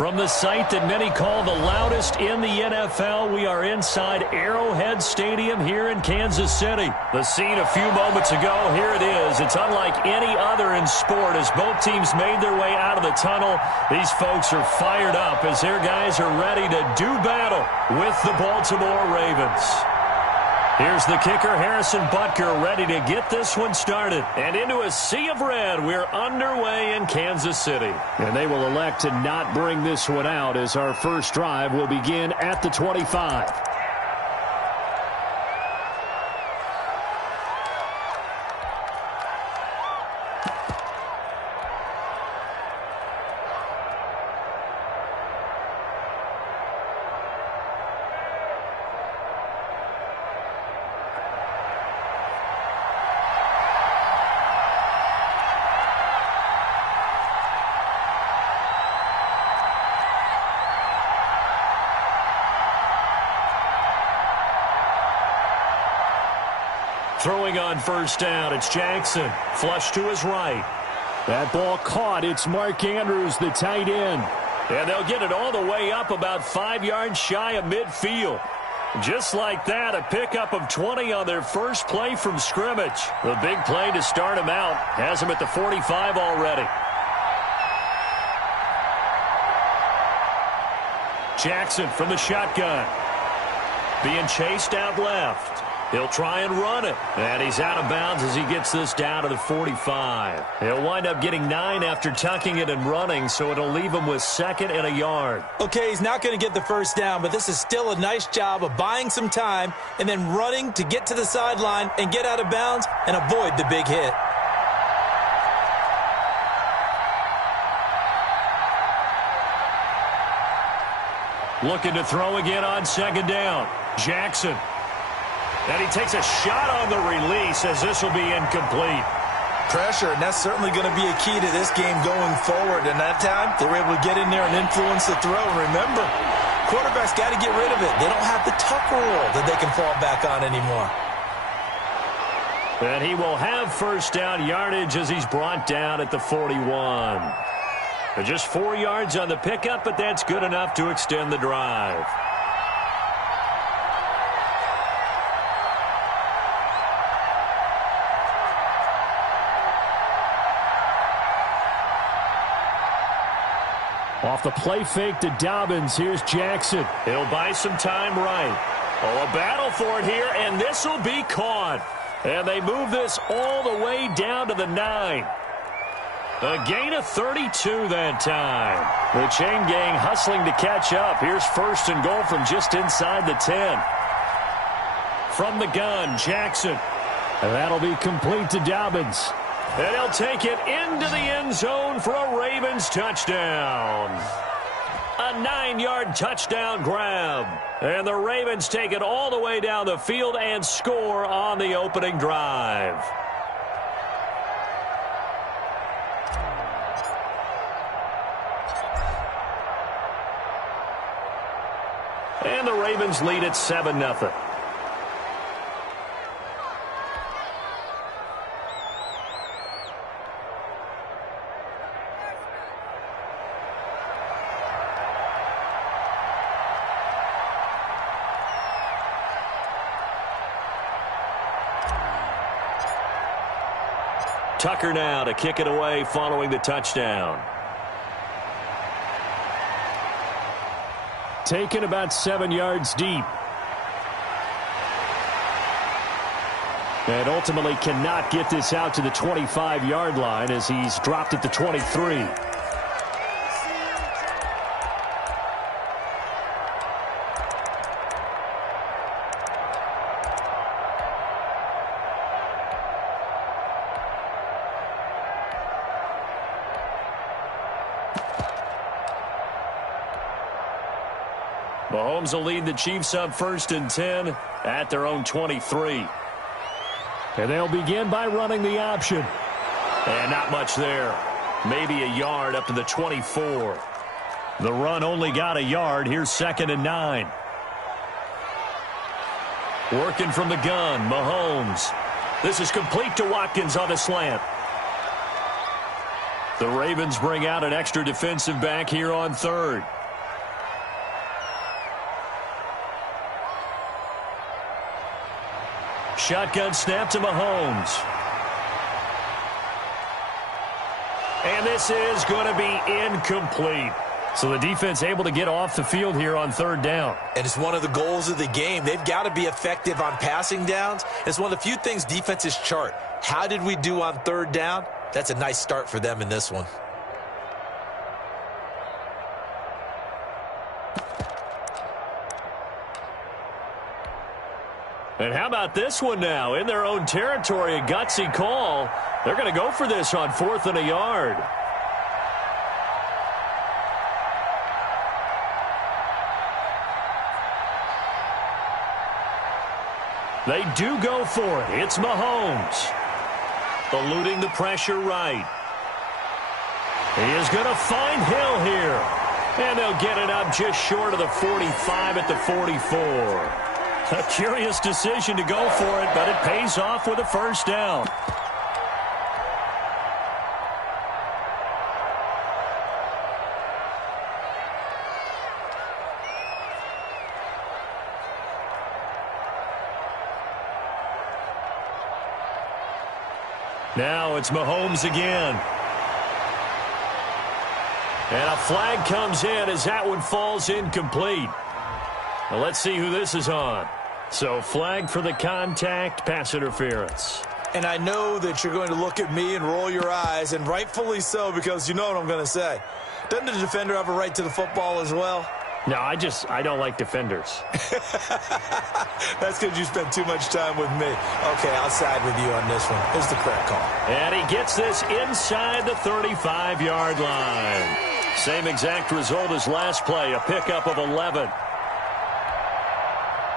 From the site that many call the loudest in the NFL, we are inside Arrowhead Stadium here in Kansas City. The scene a few moments ago, here it is. It's unlike any other in sport as both teams made their way out of the tunnel. These folks are fired up as their guys are ready to do battle with the Baltimore Ravens. Here's the kicker, Harrison Butker, ready to get this one started. And into a sea of red, we're underway in Kansas City. And they will elect to not bring this one out as our first drive will begin at the 25. Throwing on first down, it's Jackson. Flush to his right. That ball caught. It's Mark Andrews, the tight end. And they'll get it all the way up about 5 yards shy of midfield. Just like that, a pickup of 20 on their first play from scrimmage. The big play to start him out. Has him at the 45 already. Jackson from the shotgun. Being chased out left. He'll try and run it. And he's out of bounds as he gets this down to the 45. He'll wind up getting 9 after tucking it and running, so it'll leave him with 2nd and a yard. Okay, he's not going to get the first down, but this is still a nice job of buying some time and then running to get to the sideline and get out of bounds and avoid the big hit. Looking to throw again on 2nd down. Jackson. And he takes a shot on the release as this will be incomplete. Pressure, and that's certainly going to be a key to this game going forward. And that time, they were able to get in there and influence the throw. And remember, quarterbacks got to get rid of it. They don't have the tuck rule that they can fall back on anymore. And he will have first down yardage as he's brought down at the 41. Just 4 yards on the pickup, but that's good enough to extend the drive. Off the play fake to Dobbins, here's Jackson. He'll buy some time right. Oh, a battle for it here, and this will be caught. And they move this all the way down to the 9. A gain of 32 that time. The chain gang hustling to catch up. Here's 1st and goal from just inside the 10. From the gun, Jackson. And that'll be complete to Dobbins. And he'll take it into the end zone for a Ravens touchdown. A 9-yard touchdown grab. And the Ravens take it all the way down the field and score on the opening drive. And the Ravens lead at 7-0. Tucker now to kick it away following the touchdown. Taken about 7 yards deep. And ultimately cannot get this out to the 25-yard line as he's dropped at the 23. Mahomes will lead the Chiefs up 1st and 10 at their own 23. And they'll begin by running the option. And not much there. Maybe a yard up to the 24. The run only got a yard. Here's 2nd and 9. Working from the gun, Mahomes. This is complete to Watkins on the slant. The Ravens bring out an extra defensive back here on third. Shotgun snap to Mahomes. And this is going to be incomplete. So the defense able to get off the field here on third down. And it's one of the goals of the game. They've got to be effective on passing downs. It's one of the few things defenses chart. How did we do on third down? That's a nice start for them in this one. And how about this one now? In their own territory, a gutsy call. They're going to go for this on 4th and a yard. They do go for it. It's Mahomes. Eluding the pressure right. He is going to find Hill here. And they'll get it up just short of the 45 at the 44. A curious decision to go for it, but it pays off with a first down. Now it's Mahomes again. And a flag comes in as that one falls incomplete. Now let's see who this is on. So flag for the contact, pass interference. And I know that you're going to look at me and roll your eyes, and rightfully so, because you know what I'm going to say. Doesn't the defender have a right to the football as well? No, I don't like defenders. That's because you spent too much time with me. Okay, I'll side with you on this one. Here's the correct call. And he gets this inside the 35-yard line. Same exact result as last play, a pickup of 11.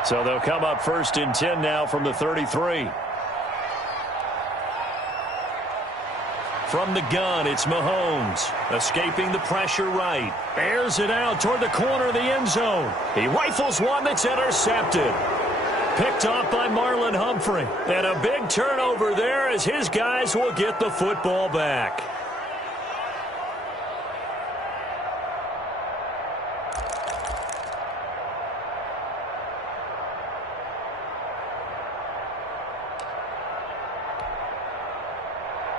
So they'll come up 1st and 10 now from the 33. From the gun, it's Mahomes. Escaping the pressure right. Airs it out toward the corner of the end zone. He rifles one that's intercepted. Picked off by Marlon Humphrey. And a big turnover there as his guys will get the football back.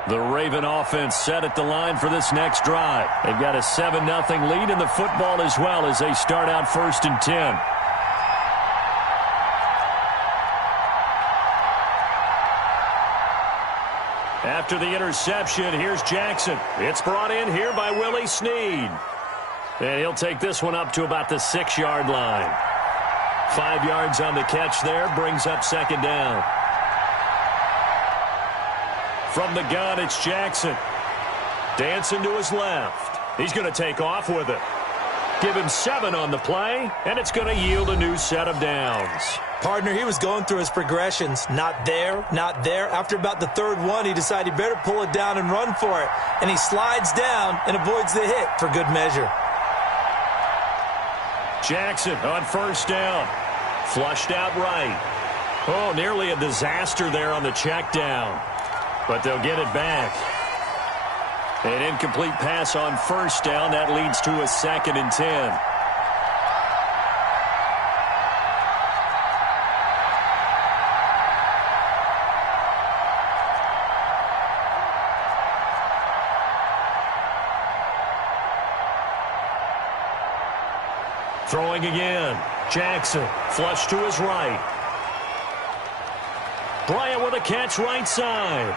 The Raven offense set at the line for this next drive. They've got a 7-0 lead in the football as well as they start out 1st and 10. After the interception, here's Jackson. It's brought in here by Willie Snead. And he'll take this one up to about the 6-yard line. 5 yards on the catch there, brings up 2nd down. From the gun, it's Jackson. Dancing to his left. He's going to take off with it. Give him 7 on the play, and it's going to yield a new set of downs. Partner, he was going through his progressions. Not there, not there. After about the 3rd one, he decided he better pull it down and run for it. And he slides down and avoids the hit for good measure. Jackson on 1st down. Flushed out right. Oh, nearly a disaster there on the check down. But they'll get it back. An incomplete pass on 1st down. That leads to a 2nd and 10. Throwing again. Jackson, flush to his right. Bryant with a catch right side.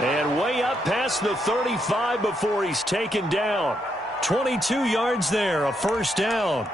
And way up past the 35 before he's taken down. 22 yards there, a 1st down.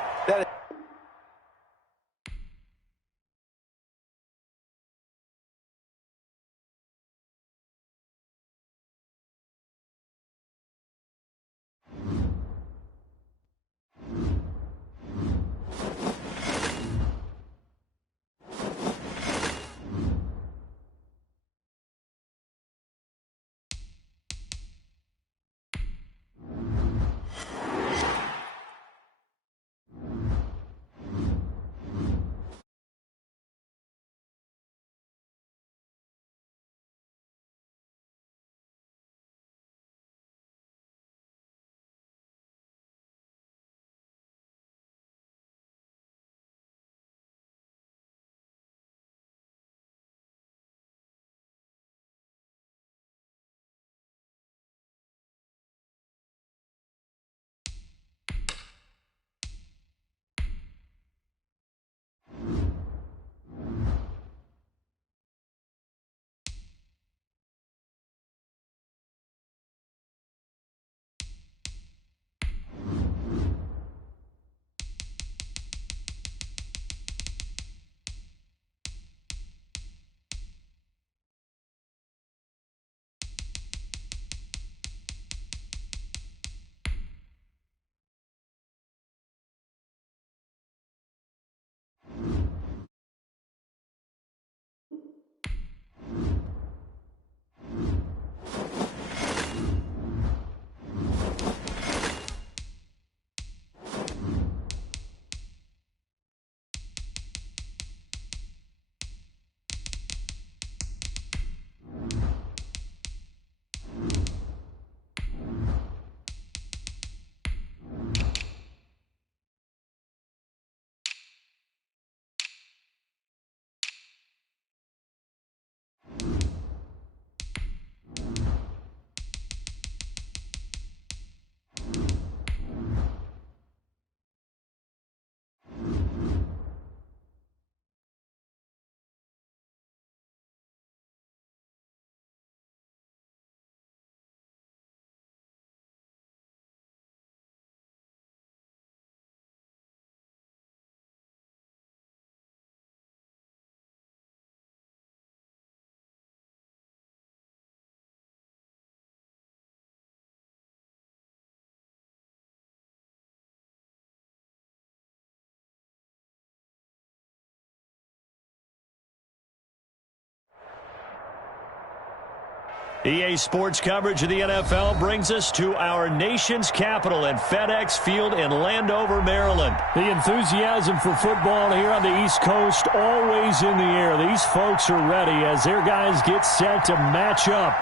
EA Sports coverage of the NFL brings us to our nation's capital at FedEx Field in Landover, Maryland. The enthusiasm for football here on the East Coast always in the air. These folks are ready as their guys get set to match up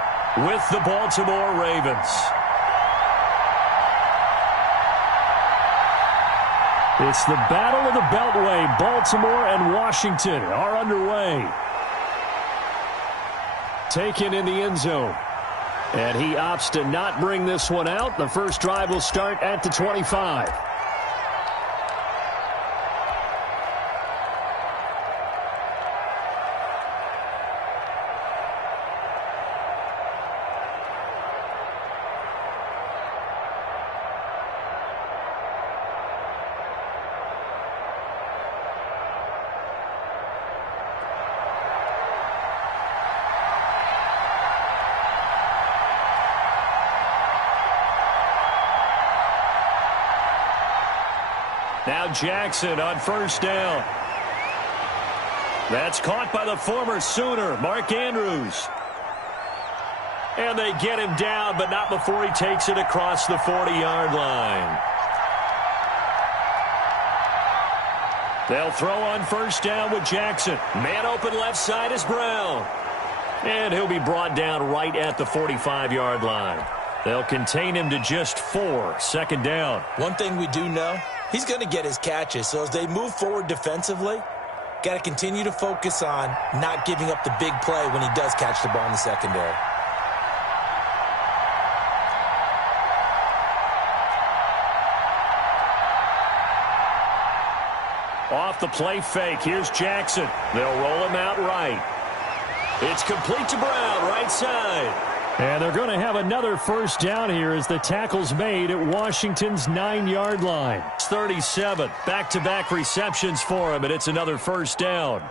with the Baltimore Ravens. It's the Battle of the Beltway. Baltimore and Washington are underway. Taken in the end zone. And he opts to not bring this one out. The first drive will start at the 25. Now Jackson on first down. That's caught by the former Sooner, Mark Andrews. And they get him down, but not before he takes it across the 40-yard line. They'll throw on first down with Jackson. Man open left side is Brown. And he'll be brought down right at the 45-yard line. They'll contain him to just 4, second down. One thing we do know, he's going to get his catches. So as they move forward defensively, got to continue to focus on not giving up the big play when he does catch the ball in the secondary. Off the play fake, here's Jackson. They'll roll him out right. It's complete to Brown, right side. And they're going to have another first down here as the tackle's made at Washington's 9-yard line. It's 37. Back-to-back receptions for him, and it's another first down.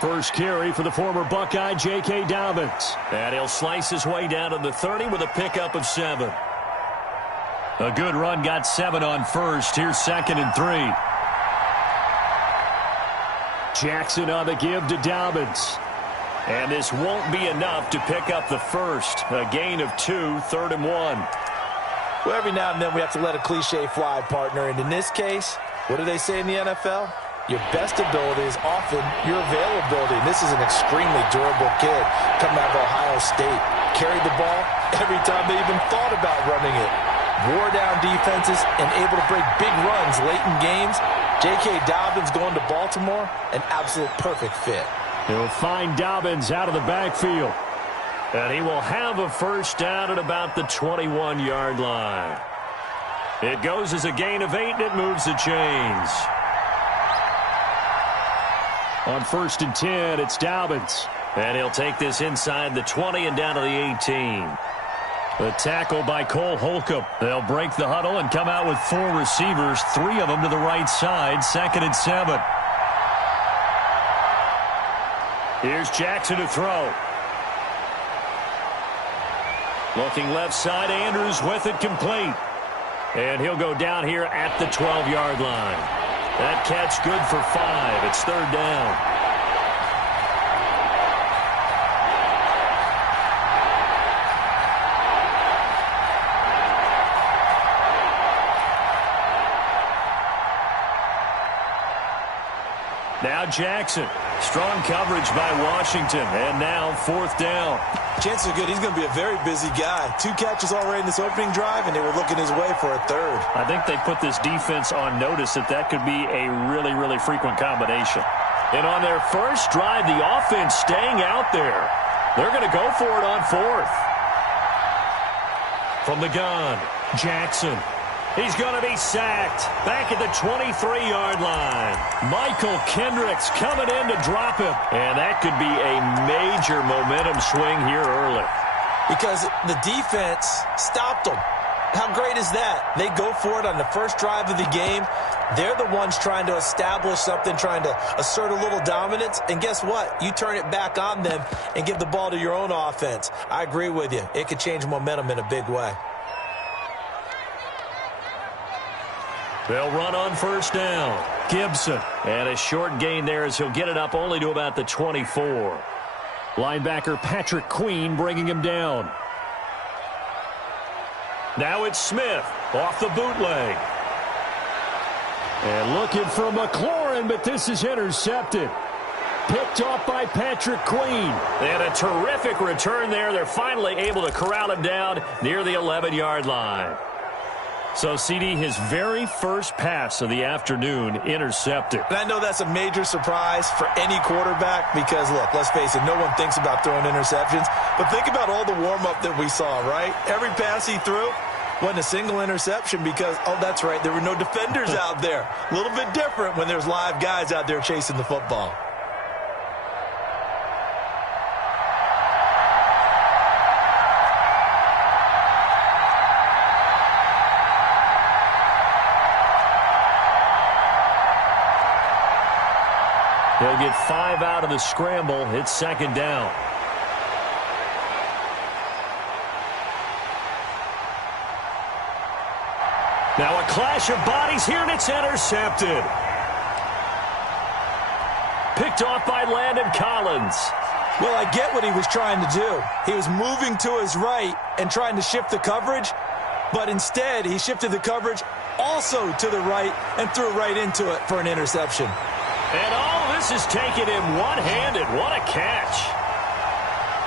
First carry for the former Buckeye, J.K. Dobbins. And he'll slice his way down to the 30 with a pickup of 7. A good run, got 7 on first. Here's 2nd and 3. Jackson on the give to Dobbins. And this won't be enough to pick up the first. A gain of 2, 3rd and 1. Well, every now and then we have to let a cliche fly, partner. And in this case, what do they say in the NFL? Your best ability is often your availability. And this is an extremely durable kid coming out of Ohio State. Carried the ball every time they even thought about running it. Wore down defenses and able to break big runs late in games. J.K. Dobbins going to Baltimore, an absolute perfect fit. He'll find Dobbins out of the backfield. And he will have a first down at about the 21-yard line. It goes as a gain of 8, and it moves the chains. On 1st and 10, it's Dobbins. And he'll take this inside the 20 and down to the 18. The tackle by Cole Holcomb. They'll break the huddle and come out with 4 receivers, 3 of them to the right side, 2nd and 7. Here's Jackson to throw. Looking left side, Andrews with it complete. And he'll go down here at the 12-yard line. That catch good for 5. It's 3rd down. Now Jackson. Strong coverage by Washington. And now 4th down. Chances are good he's going to be a very busy guy. 2 catches already in this opening drive, and they were looking his way for a 3rd. I think they put this defense on notice that could be a really, really frequent combination. And on their first drive, the offense staying out there. They're going to go for it on 4th. From the gun, Jackson. He's going to be sacked back at the 23-yard line. Michael Kendricks coming in to drop him. And that could be a major momentum swing here early. Because the defense stopped them. How great is that? They go for it on the first drive of the game. They're the ones trying to establish something, trying to assert a little dominance. And guess what? You turn it back on them and give the ball to your own offense. I agree with you. It could change momentum in a big way. They'll run on first down. Gibson. And a short gain there as he'll get it up only to about the 24. Linebacker Patrick Queen bringing him down. Now it's Smith off the bootleg. And looking for McLaurin, but this is intercepted. Picked off by Patrick Queen. And a terrific return there. They're finally able to corral him down near the 11-yard line. So, CD, his very first pass of the afternoon intercepted. And I know that's a major surprise for any quarterback because, look, let's face it, no one thinks about throwing interceptions. But think about all the warm-up that we saw, right? Every pass he threw wasn't a single interception because, oh, that's right, there were no defenders out there. A little bit different when there's live guys out there chasing the football. They'll get 5 out of the scramble. It's second down. Now a clash of bodies here, and it's intercepted. Picked off by Landon Collins. Well, I get what he was trying to do. He was moving to his right and trying to shift the coverage, but instead he shifted the coverage also to the right and threw right into it for an interception. And all this is taken in one-handed. What a catch.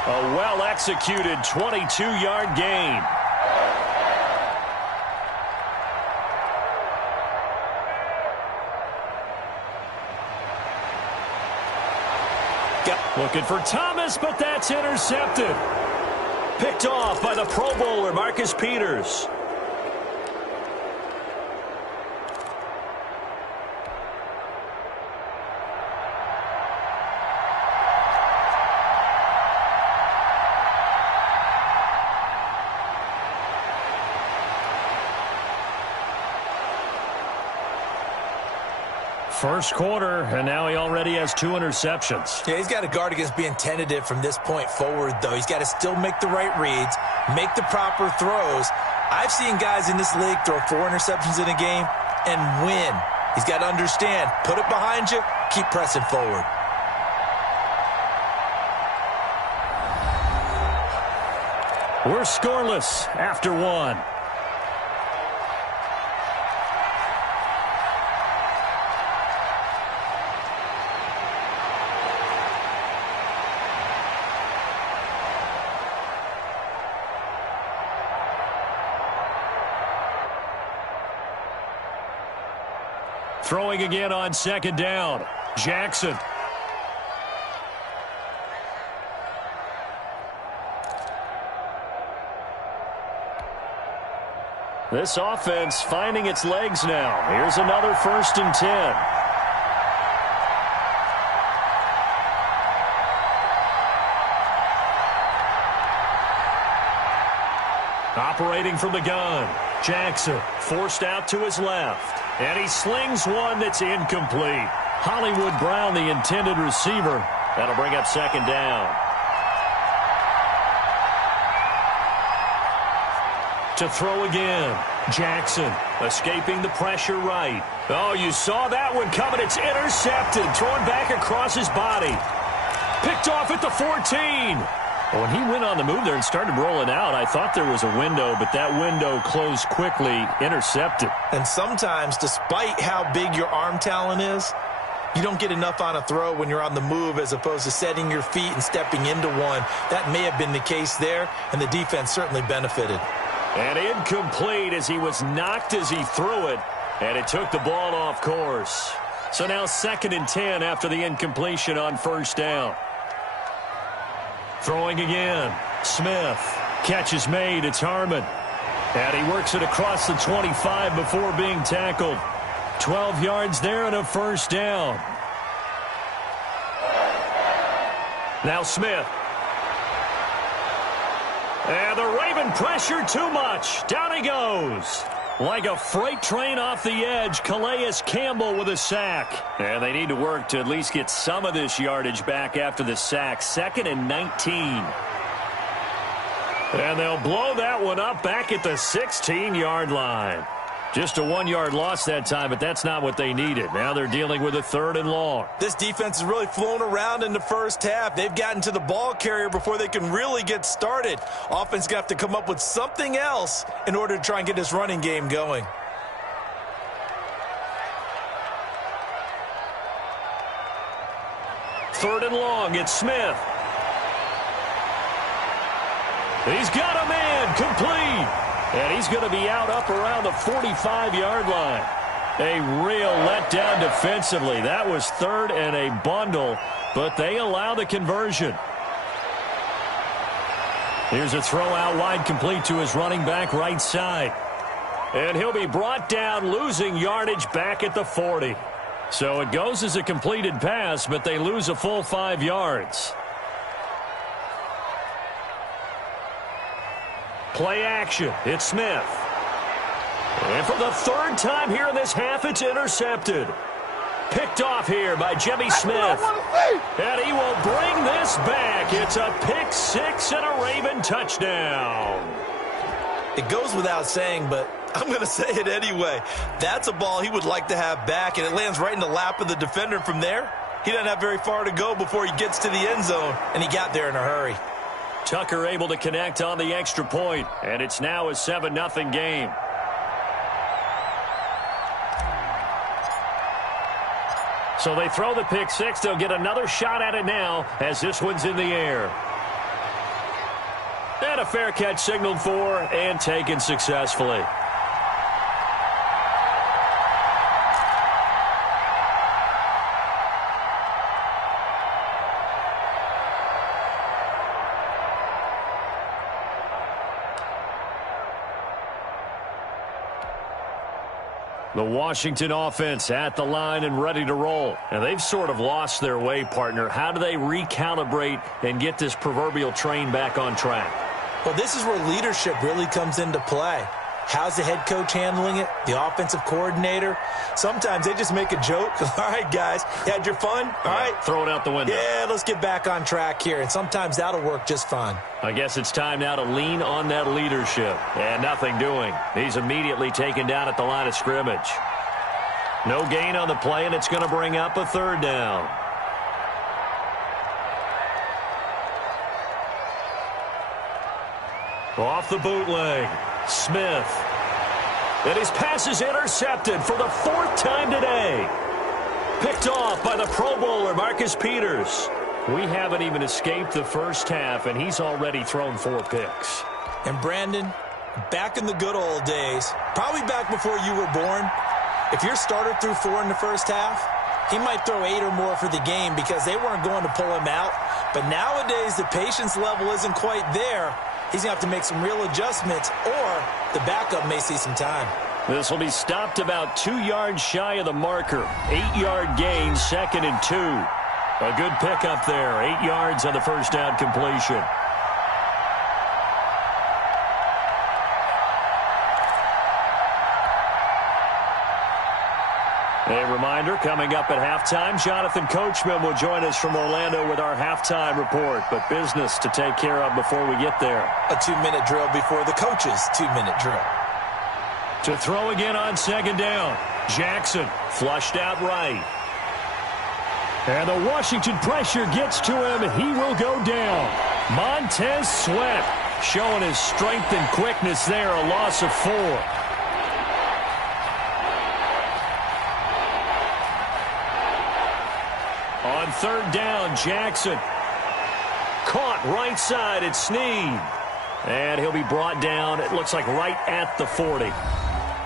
A well-executed 22-yard gain. Looking for Thomas, but that's intercepted. Picked off by the Pro Bowler, Marcus Peters. First quarter, and now he already has 2 interceptions. Yeah, he's got to guard against being tentative from this point forward, though. He's got to still make the right reads, make the proper throws. I've seen guys in this league throw 4 interceptions in a game and win. He's got to understand, put it behind you, keep pressing forward. We're scoreless after 1. Throwing again on second down. Jackson. This offense finding its legs now. Here's another 1st and 10. Operating from the gun. Jackson forced out to his left. And he slings one that's incomplete. Hollywood Brown, the intended receiver. That'll bring up second down. To throw again. Jackson escaping the pressure right. Oh, you saw that one coming. It's intercepted. Thrown back across his body. Picked off at the 14. When he went on the move there and started rolling out, I thought there was a window, but that window closed quickly, intercepted. And sometimes, despite how big your arm talent is, you don't get enough on a throw when you're on the move as opposed to setting your feet and stepping into one. That may have been the case there, and the defense certainly benefited. And incomplete as he was knocked as he threw it, and it took the ball off course. So now 2nd and 10 after the incompletion on 1st down. Throwing again. Smith. Catch is made. It's Harmon. And he works it across the 25 before being tackled. 12 yards there and a 1st down. Now Smith. And the Raven pressure too much. Down he goes. Like a freight train off the edge, Calais Campbell with a sack. And they need to work to at least get some of this yardage back after the sack. 2nd and 19. And they'll blow that one up back at the 16-yard line. Just a 1-yard loss that time, but that's not what they needed. Now they're dealing with a 3rd and long. This defense has really flown around in the first half. They've gotten to the ball carrier before they can really get started. Offense got to have to come up with something else in order to try and get this running game going. Third and long, it's Smith. He's got a man, complete. And he's going to be out up around the 45-yard line. A real letdown defensively. That was 3rd and a bundle, but they allow the conversion. Here's a throw out wide, complete to his running back right side. And he'll be brought down, losing yardage back at the 40. So it goes as a completed pass, but they lose a full 5 yards. Play action. It's Smith. And for the 3rd time here in this half, it's intercepted. Picked off here by Jimmy Smith. And he will bring this back. It's a pick 6 and a Raven touchdown. It goes without saying, but I'm going to say it anyway. That's a ball he would like to have back, and it lands right in the lap of the defender from there. He doesn't have very far to go before he gets to the end zone, and he got there in a hurry. Tucker able to connect on the extra point, and it's now a 7-0 game. So they throw the pick 6. They'll get another shot at it now as this one's in the air. And a fair catch signaled for and taken successfully. The Washington offense at the line and ready to roll. And they've sort of lost their way, partner. How do they recalibrate and get this proverbial train back on track? Well, this is where leadership really comes into play. How's the head coach handling it? The offensive coordinator? Sometimes they just make a joke. All right, guys, you had your fun? All right. Throw it out the window. Yeah, let's get back on track here. And sometimes that'll work just fine. I guess it's time now to lean on that leadership. And nothing doing. He's immediately taken down at the line of scrimmage. No gain on the play, and it's going to bring up a 3rd down. Off the bootleg, Smith. And his pass is intercepted for the 4th time today. Picked off by the Pro Bowler, Marcus Peters. We haven't even escaped the first half, and he's already thrown 4 picks. And Brandon, back in the good old days, probably back before you were born, if your starter threw 4 in the first half, he might throw 8 or more for the game because they weren't going to pull him out. But nowadays, the patience level isn't quite there. He's going to have to make some real adjustments, or the backup may see some time. This will be stopped about 2 yards shy of the marker. 8-yard gain, 2nd and 2. A good pickup there. 8 yards on the first down completion. A reminder, coming up at halftime, Jonathan Coachman will join us from Orlando with our halftime report. But business to take care of before we get there. A 2-minute drill before the coach's 2-minute drill. To throw again on 2nd down. Jackson flushed out right. And the Washington pressure gets to him. He will go down. Montez Sweat showing his strength and quickness there. A loss of 4. On 3rd down, Jackson. Caught right side at Snead. And he'll be brought down, it looks like right at the 40.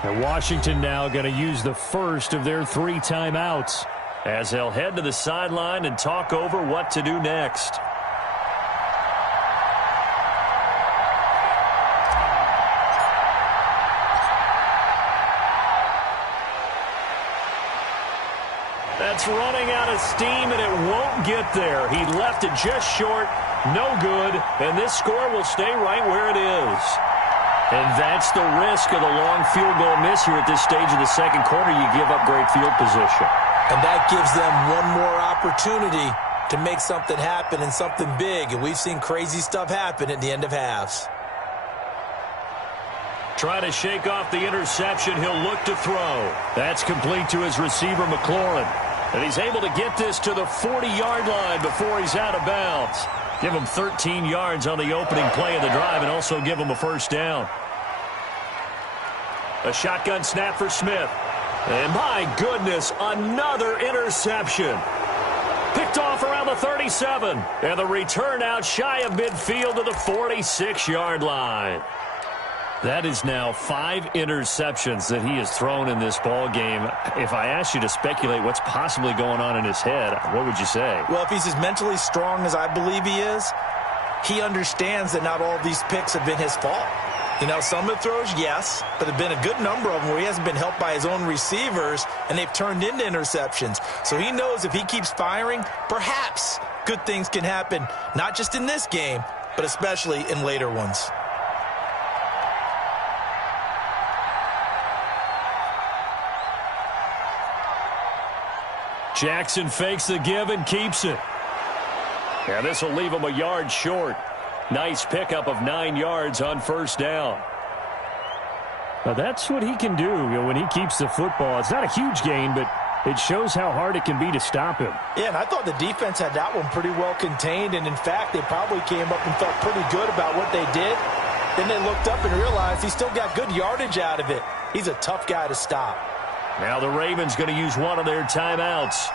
And Washington now going to use the first of their 3 timeouts as they'll head to the sideline and talk over what to do next. That's running out of steam, and it won't get there. He left it just short, no good, and this score will stay right where it is. And that's the risk of the long field goal miss here at this stage of the second quarter. You give up great field position. And that gives them one more opportunity to make something happen and something big. And we've seen crazy stuff happen at the end of halves. Trying to shake off the interception. He'll look to throw. That's complete to his receiver, McLaurin. And he's able to get this to the 40-yard line before he's out of bounds. Give him 13 yards on the opening play of the drive and also give him a first down. A shotgun snap for Smith. And my goodness, another interception. Picked off around the 37. And the return out shy of midfield to the 46-yard line. That is now 5 interceptions that he has thrown in this ball game. If I asked you to speculate what's possibly going on in his head, what would you say? Well, if he's as mentally strong as I believe he is, he understands that not all of these picks have been his fault. You know, some of the throws, yes, but there have been a good number of them where he hasn't been helped by his own receivers, and they've turned into interceptions. So he knows if he keeps firing, perhaps good things can happen, not just in this game, but especially in later ones. Jackson fakes the give and keeps it. And this will leave him a yard short. Nice pickup of 9 yards on first down. Now that's what he can do, when he keeps the football. It's not a huge gain, but it shows how hard it can be to stop him. Yeah, and I thought the defense had that one pretty well contained, and in fact, they probably came up and felt pretty good about what they did. Then they looked up and realized he still got good yardage out of it. He's a tough guy to stop. Now the Ravens going to use one of their timeouts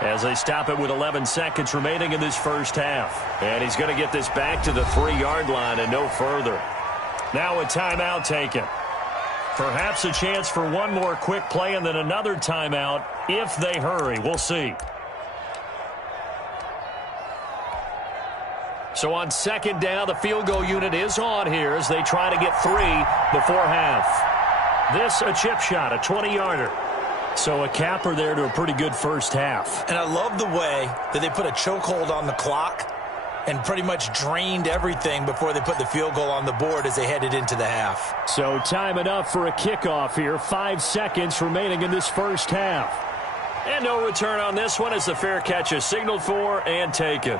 as they stop it with 11 seconds remaining in this first half. And he's going to get this back to the 3-yard line and no further. Now a timeout taken. Perhaps a chance for one more quick play and then another timeout if they hurry. We'll see. So on second down, the field goal unit is on here as they try to get 3 before half. This a chip shot, a 20-yarder. So a capper there to a pretty good first half. And I love the way that they put a chokehold on the clock and pretty much drained everything before they put the field goal on the board as they headed into the half. So time enough for a kickoff here. 5 seconds remaining in this first half. And no return on this one as the fair catch is signaled for and taken.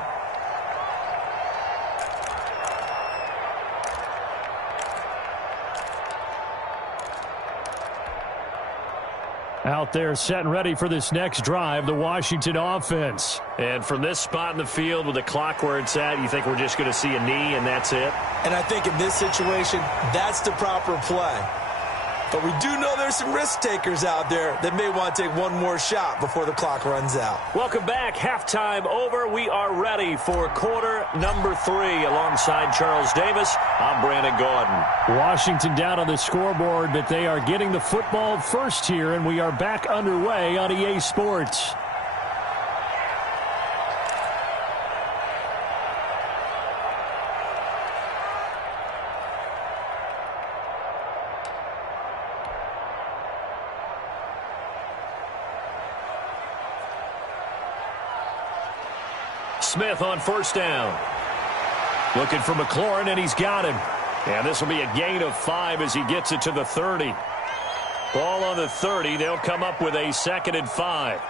Out there set and ready for this next drive, the Washington offense. And from this spot in the field with the clock where it's at, you think we're just going to see a knee and that's it? And I think in this situation, that's the proper play. But we do know there's some risk takers out there that may want to take one more shot before the clock runs out. Welcome back. Halftime over. We are ready for quarter number 3. Alongside Charles Davis, I'm Brandon Gaudin. Washington down on the scoreboard, but they are getting the football first here, and we are back underway on EA Sports. Smith on first down. Looking for McLaurin, and he's got him. And this will be a gain of 5 as he gets it to the 30. Ball on the 30. They'll come up with a 2nd and 5.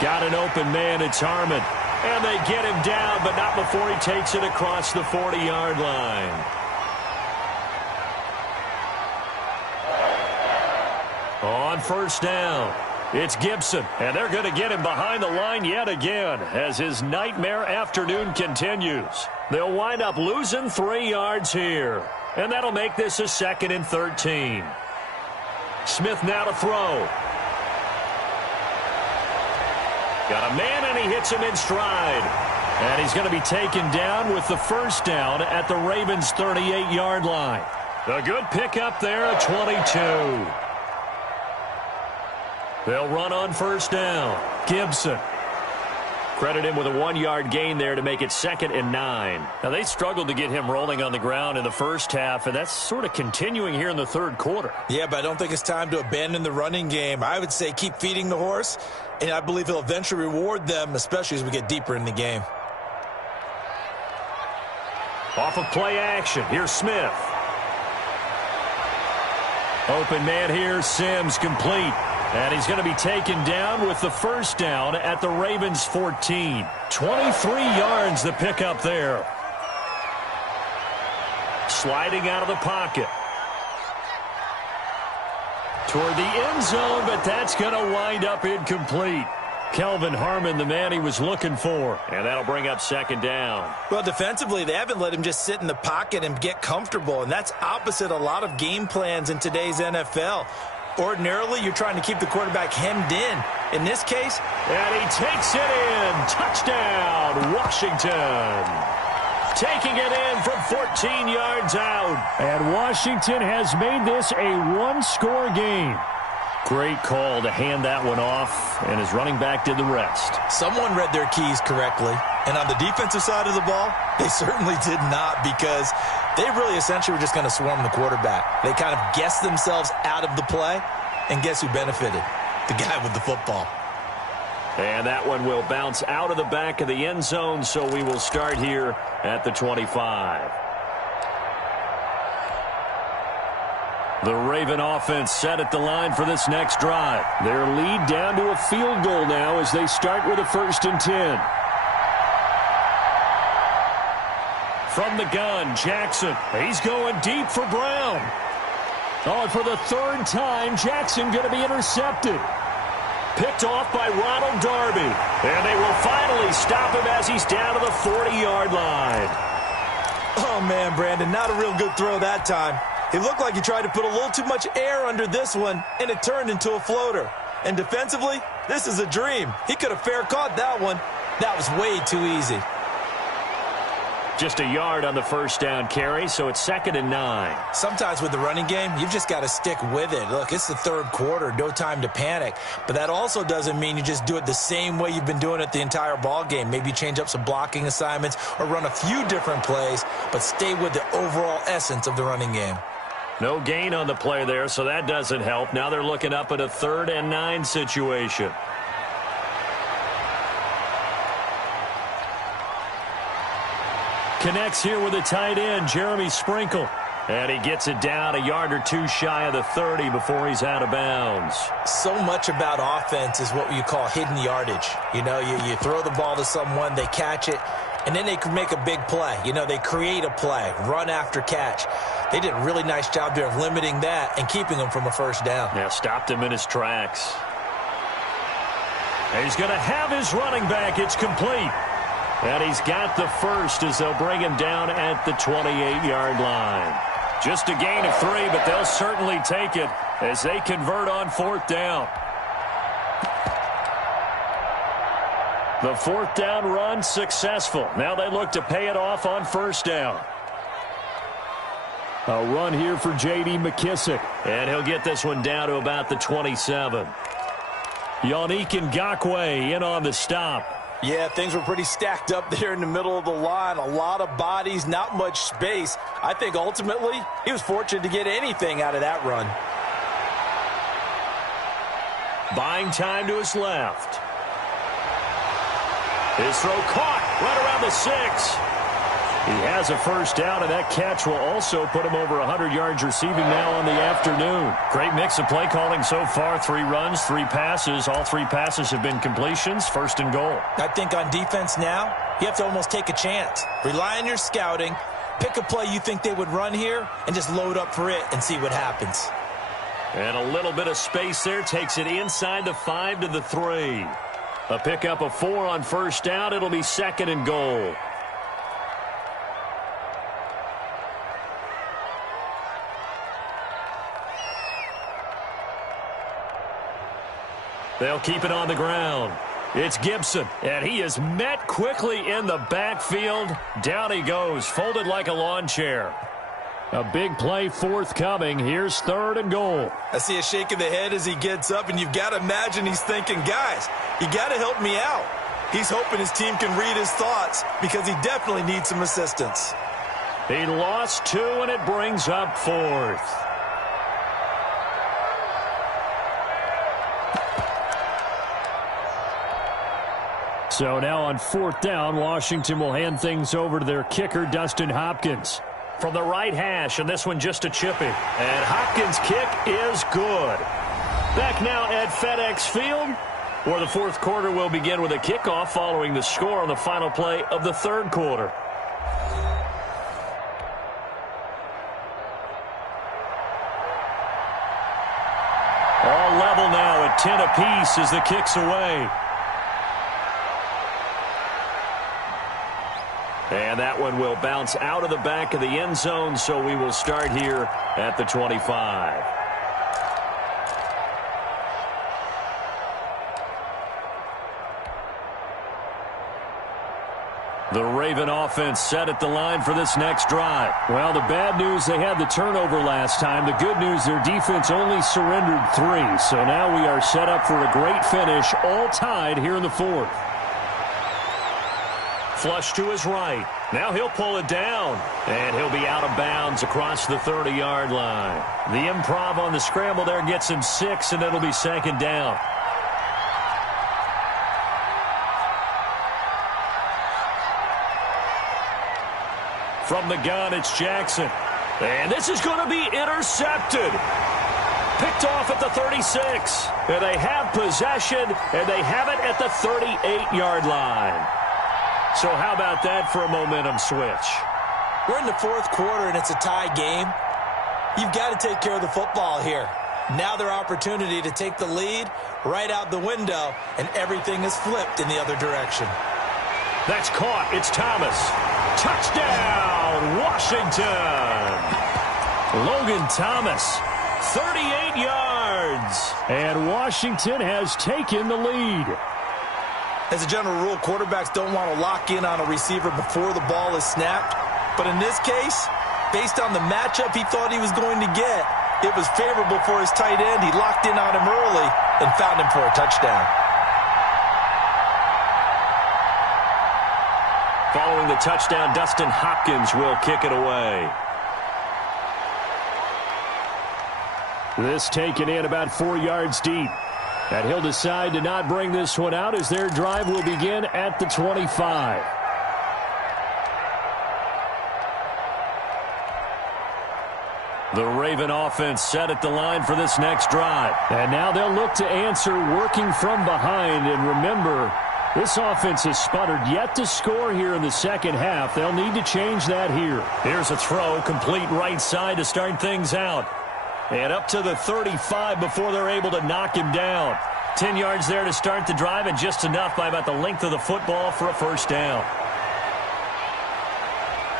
Got an open man. It's Harmon. And they get him down, but not before he takes it across the 40-yard line. On first down, it's Gibson, and they're going to get him behind the line yet again as his nightmare afternoon continues. They'll wind up losing 3 yards here, and that'll make this a 2nd and 13. Smith now to throw. Got a man, and he hits him in stride. And he's going to be taken down with the first down at the Ravens' 38-yard line. A good pickup there, a 22. They'll run on first down. Gibson. Credit him with a 1-yard gain there to make it 2nd and 9. Now, they struggled to get him rolling on the ground in the first half, and that's sort of continuing here in the third quarter. Yeah, but I don't think it's time to abandon the running game. I would say keep feeding the horse, and I believe he'll eventually reward them, especially as we get deeper in the game. Off of play action, here's Smith. Open man here, Sims complete. And he's going to be taken down with the first down at the Ravens' 14. 23 yards the pickup there. sliding out of the pocket. Toward the end zone, but that's going to wind up incomplete. Kelvin Harmon, the man he was looking for. And that'll bring up second down. Well, defensively, they haven't let him just sit in the pocket and get comfortable, and that's opposite a lot of game plans in today's NFL. Ordinarily, you're trying to keep the quarterback hemmed in. In this case, and he takes it in. Touchdown, Washington. Taking it in from 14 yards out. And Washington has made this a one-score game. Great call to hand that one off, and his running back did the rest. Someone read their keys correctly, and on the defensive side of the ball, they certainly did not, because they really essentially were just going to swarm the quarterback. They kind of guessed themselves out of the play, and guess who benefited? The guy with the football. And that one will bounce out of the back of the end zone, so we will start here at the 25. The Raven offense set at the line for this next drive. Their lead down to a field goal now as they start with a 1st and 10. From the gun, Jackson. He's going deep for Brown. Oh, and for the 3rd time, Jackson going to be intercepted. Picked off by Ronald Darby. And they will finally stop him as he's down to the 40-yard line. Oh, man, Brandon, not a real good throw that time. It looked like he tried to put a little too much air under this one, and it turned into a floater. And defensively, this is a dream. He could have fair caught that one. That was way too easy. Just a yard on the 1st down carry, so it's 2nd and 9. Sometimes with the running game, you've just got to stick with it. Look, it's the 3rd quarter, no time to panic. But that also doesn't mean you just do it the same way you've been doing it the entire ball game. Maybe change up some blocking assignments or run a few different plays, but stay with the overall essence of the running game. No gain on the play there, so that doesn't help. Now they're looking up at a 3rd and 9 situation. Connects here with a tight end, Jeremy Sprinkle. And he gets it down a yard or two shy of the 30 before he's out of bounds. So much about offense is what you call hidden yardage. You know, you throw the ball to someone, they catch it, and then they can make a big play. You know, they create a play, run after catch. They did a really nice job there of limiting that and keeping him from a 1st down. Yeah, stopped him in his tracks. And he's going to have his running back. It's complete. And he's got the 1st as they'll bring him down at the 28-yard line. Just a gain of 3, but they'll certainly take it as they convert on 4th down. The 4th down run successful. Now they look to pay it off on 1st down. A run here for J.D. McKissick. And he'll get this one down to about the 27. Yannick Ngakoue in on the stop. Yeah, things were pretty stacked up there in the middle of the line. A lot of bodies, not much space. I think ultimately he was fortunate to get anything out of that run. Buying time to his left. His throw caught right around the 6. He has a 1st down, and that catch will also put him over 100 yards receiving now on the afternoon. Great mix of play calling so far. 3 runs, 3 passes. All 3 passes have been completions. 1st and goal. I think on defense now, you have to almost take a chance. Rely on your scouting. Pick a play you think they would run here and just load up for it and see what happens. And a little bit of space there. Takes it inside the 5 to the 3. A pickup of 4 on 1st down. It'll be 2nd and goal. They'll keep it on the ground. It's Gibson, and he is met quickly in the backfield. Down he goes, folded like a lawn chair. A big play forthcoming. Here's 3rd and goal. I see a shake of the head as he gets up, and you've got to imagine he's thinking, guys, you got to help me out. He's hoping his team can read his thoughts because he definitely needs some assistance. He lost 2, and it brings up 4th. So now on 4th down, Washington will hand things over to their kicker, Dustin Hopkins. From the right hash, and this one just a chipping. And Hopkins' kick is good. Back now at FedEx Field, where the 4th quarter will begin with a kickoff following the score on the final play of the 3rd quarter. 10 apiece as the kick's away. And that one will bounce out of the back of the end zone, so we will start here at the 25. The Raven offense set at the line for this next drive. Well, the bad news, they had the turnover last time. The good news, their defense only surrendered 3. So now we are set up for a great finish, all tied here in the fourth. Flush to his right. Now he'll pull it down. And he'll be out of bounds across the 30-yard line. The improv on the scramble there gets him 6, and it'll be second down. From the gun, it's Jackson. And this is going to be intercepted. Picked off at the 36. And they have possession, and they have it at the 38-yard line. So how about that for a momentum switch? We're in the fourth quarter, and it's a tie game. You've got to take care of the football here. Now their opportunity to take the lead right out the window, and everything is flipped in the other direction. That's caught. It's Thomas. Touchdown, Washington. Logan Thomas, 38 yards. And Washington has taken the lead. As a general rule, quarterbacks don't want to lock in on a receiver before the ball is snapped. But in this case, based on the matchup he thought he was going to get, it was favorable for his tight end. He locked in on him early and found him for a touchdown. Following the touchdown, Dustin Hopkins will kick it away. This taken in about 4 yards deep. And he'll decide to not bring this one out as their drive will begin at the 25. The Raven offense set at the line for this next drive. And now they'll look to answer working from behind. And remember, this offense has sputtered yet to score here in the second half. They'll need to change that here. Here's a throw, complete right side to start things out. And up to the 35 before they're able to knock him down. 10 yards there to start the drive, and just enough by about the length of the football for a first down.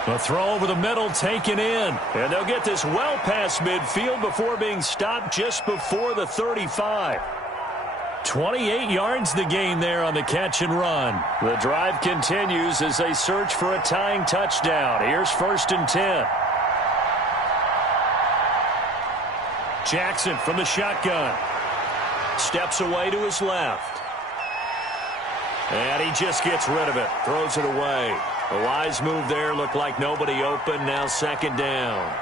A throw over the middle taken in. And they'll get this well past midfield before being stopped just before the 35. 28 yards the gain there on the catch and run. The drive continues as they search for a tying touchdown. Here's 1st and 10. Jackson from the shotgun. Steps away to his left. And he just gets rid of it. Throws it away. A wise move there. Looked like nobody open. Now 2nd down.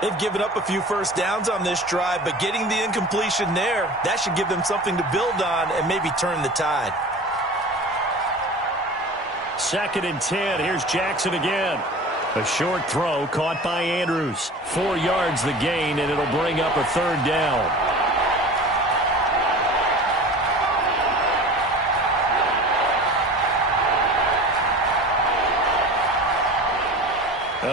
They've given up a few first downs on this drive, but getting the incompletion there, that should give them something to build on and maybe turn the tide. 2nd and 10. Here's Jackson again. A short throw caught by Andrews. 4 yards the gain, and it'll bring up a 3rd down.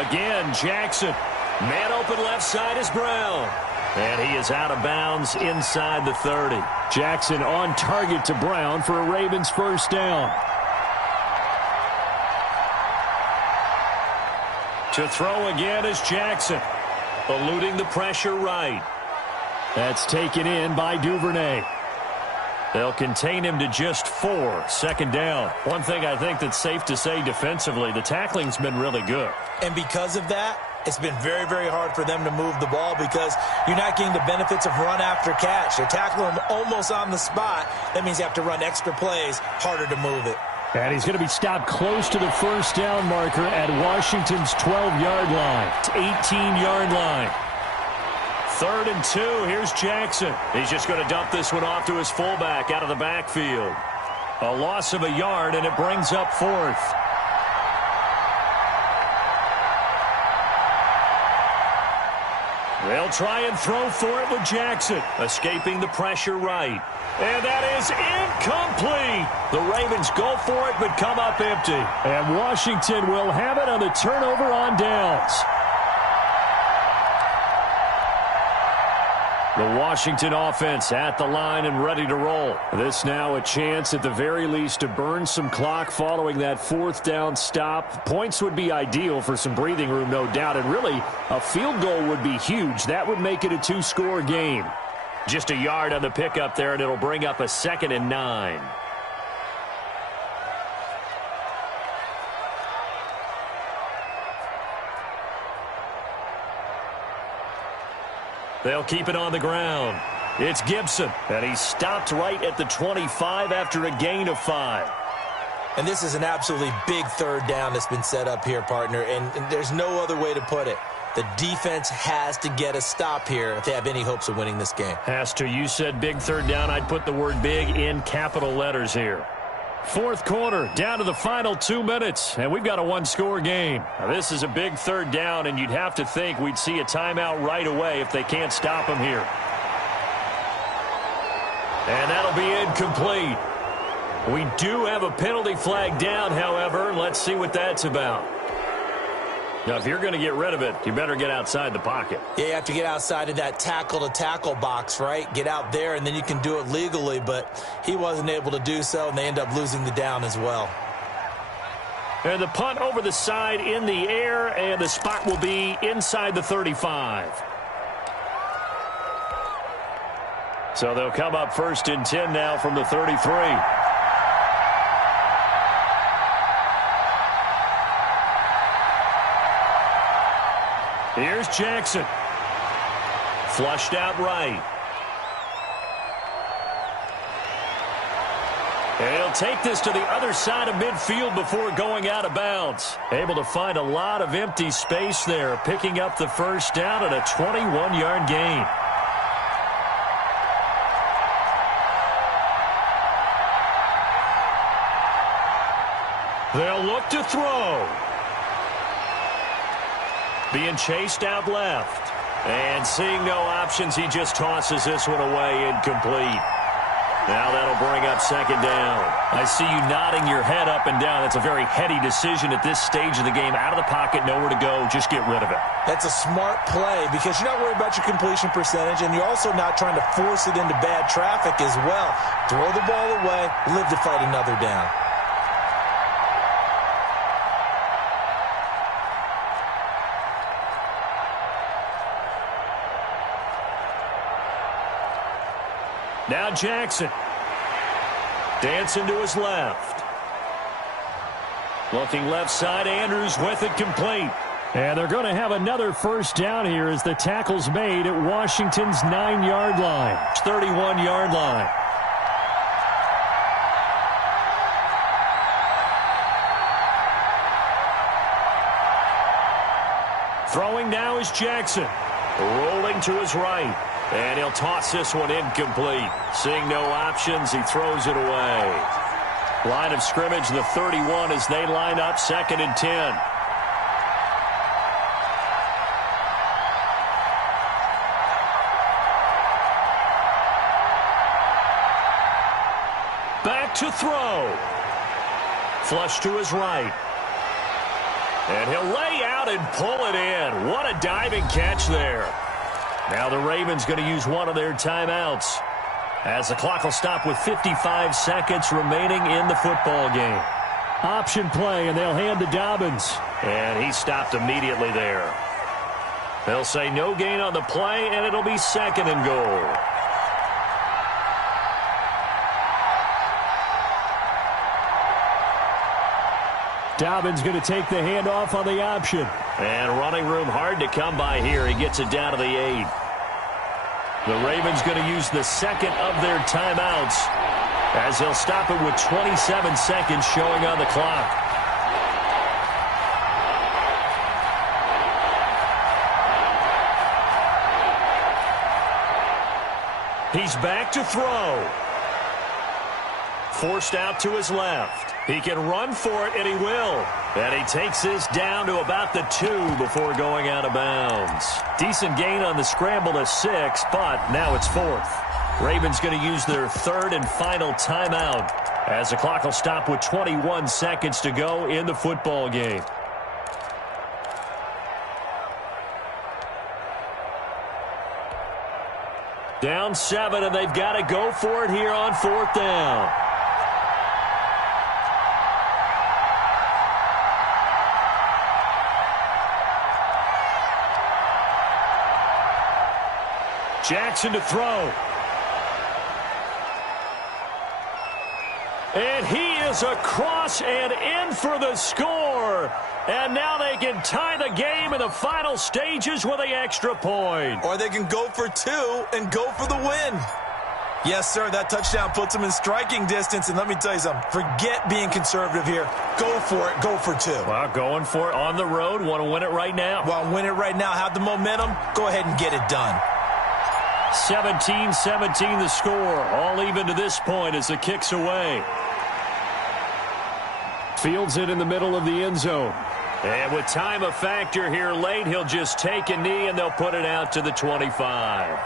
Again, Jackson. Man open left side is Brown. And he is out of bounds inside the 30. Jackson on target to Brown for a Ravens first down. To throw again is Jackson. Eluding the pressure right. That's taken in by Duvernay. They'll contain him to just 4. 2nd down. One thing I think that's safe to say defensively, the tackling's been really good. And because of that, it's been very, very hard for them to move the ball because you're not getting the benefits of run after catch. They tackle him almost on the spot. That means you have to run extra plays, harder to move it. And he's going to be stopped close to the first down marker at Washington's 12-yard line. It's 18-yard line. 3rd and 2. Here's Jackson. He's just going to dump this one off to his fullback out of the backfield. A loss of a yard, and it brings up 4th. They'll try and throw for it with Jackson. Escaping the pressure right. And that is incomplete. The Ravens go for it but come up empty. And Washington will have it on the turnover on downs. The Washington offense at the line and ready to roll. This now a chance at the very least to burn some clock following that fourth down stop. Points would be ideal for some breathing room, no doubt. And really, a field goal would be huge. That would make it a two-score game. Just a yard on the pickup there, and it'll bring up a 2nd and 9. They'll keep it on the ground. It's Gibson, and he's stopped right at the 25 after a gain of 5. And this is an absolutely big third down that's been set up here, partner, and there's no other way to put it. The defense has to get a stop here if they have any hopes of winning this game. Has to. You said big third down. I'd put the word big in capital letters here. Fourth quarter, down to the final 2 minutes, and we've got a one-score game. Now, this is a big third down, and you'd have to think we'd see a timeout right away if they can't stop him here. And that'll be incomplete. We do have a penalty flag down, however. Let's see what that's about. Now, if you're going to get rid of it, you better get outside the pocket. Yeah, you have to get outside of that tackle-to-tackle box, right? Get out there, and then you can do it legally, but he wasn't able to do so, and they end up losing the down as well. And the punt over the side in the air, and the spot will be inside the 35. So they'll come up 1st and 10 now from the 33. Here's Jackson. Flushed out right. And he'll take this to the other side of midfield before going out of bounds. Able to find a lot of empty space there, picking up the first down at a 21-yard gain. They'll look to throw. Being chased out left. And seeing no options, he just tosses this one away, incomplete. Now that'll bring up 2nd down. I see you nodding your head up and down. That's a very heady decision at this stage of the game. Out of the pocket, nowhere to go. Just get rid of it. That's a smart play because you're not worried about your completion percentage, and you're also not trying to force it into bad traffic as well. Throw the ball away, live to fight another down. Now Jackson. Dancing to his left. Looking left side, Andrews with it complete. And they're going to have another first down here as the tackle's made at Washington's 9-yard line. 31-yard line. Throwing now is Jackson. Rolling to his right. And he'll toss this one incomplete. Seeing no options, he throws it away. Line of scrimmage, the 31 as they line up 2nd and 10. Back to throw. Flush to his right. And he'll lay out and pull it in. What a diving catch there. Now the Ravens going to use one of their timeouts as the clock will stop with 55 seconds remaining in the football game. Option play, and they'll hand to Dobbins. And he stopped immediately there. They'll say no gain on the play, and it'll be 2nd and goal. Dobbins going to take the handoff on the option. And running room hard to come by here. He gets it down to the 8. The Ravens going to use the 2nd of their timeouts as they'll stop it with 27 seconds showing on the clock. He's back to throw. Forced out to his left. He can run for it, and he will. And he takes this down to about the 2 before going out of bounds. Decent gain on the scramble to 6, but now it's 4th. Ravens going to use their 3rd and final timeout as the clock will stop with 21 seconds to go in the football game. Down 7, and they've got to go for it here on 4th down. Jackson to throw. And he is across and in for the score. And now they can tie the game in the final stages with the extra point. Or they can go for 2 and go for the win. Yes, sir, that touchdown puts them in striking distance. And let me tell you something, forget being conservative here. Go for it, go for 2. Well, going for it on the road. Want to win it right now. Well, win it right now, have the momentum. Go ahead and get it done. 17-17 the score. All even to this point as the kick's away. Fields it in the middle of the end zone. And with time a factor here late, he'll just take a knee and they'll put it out to the 25.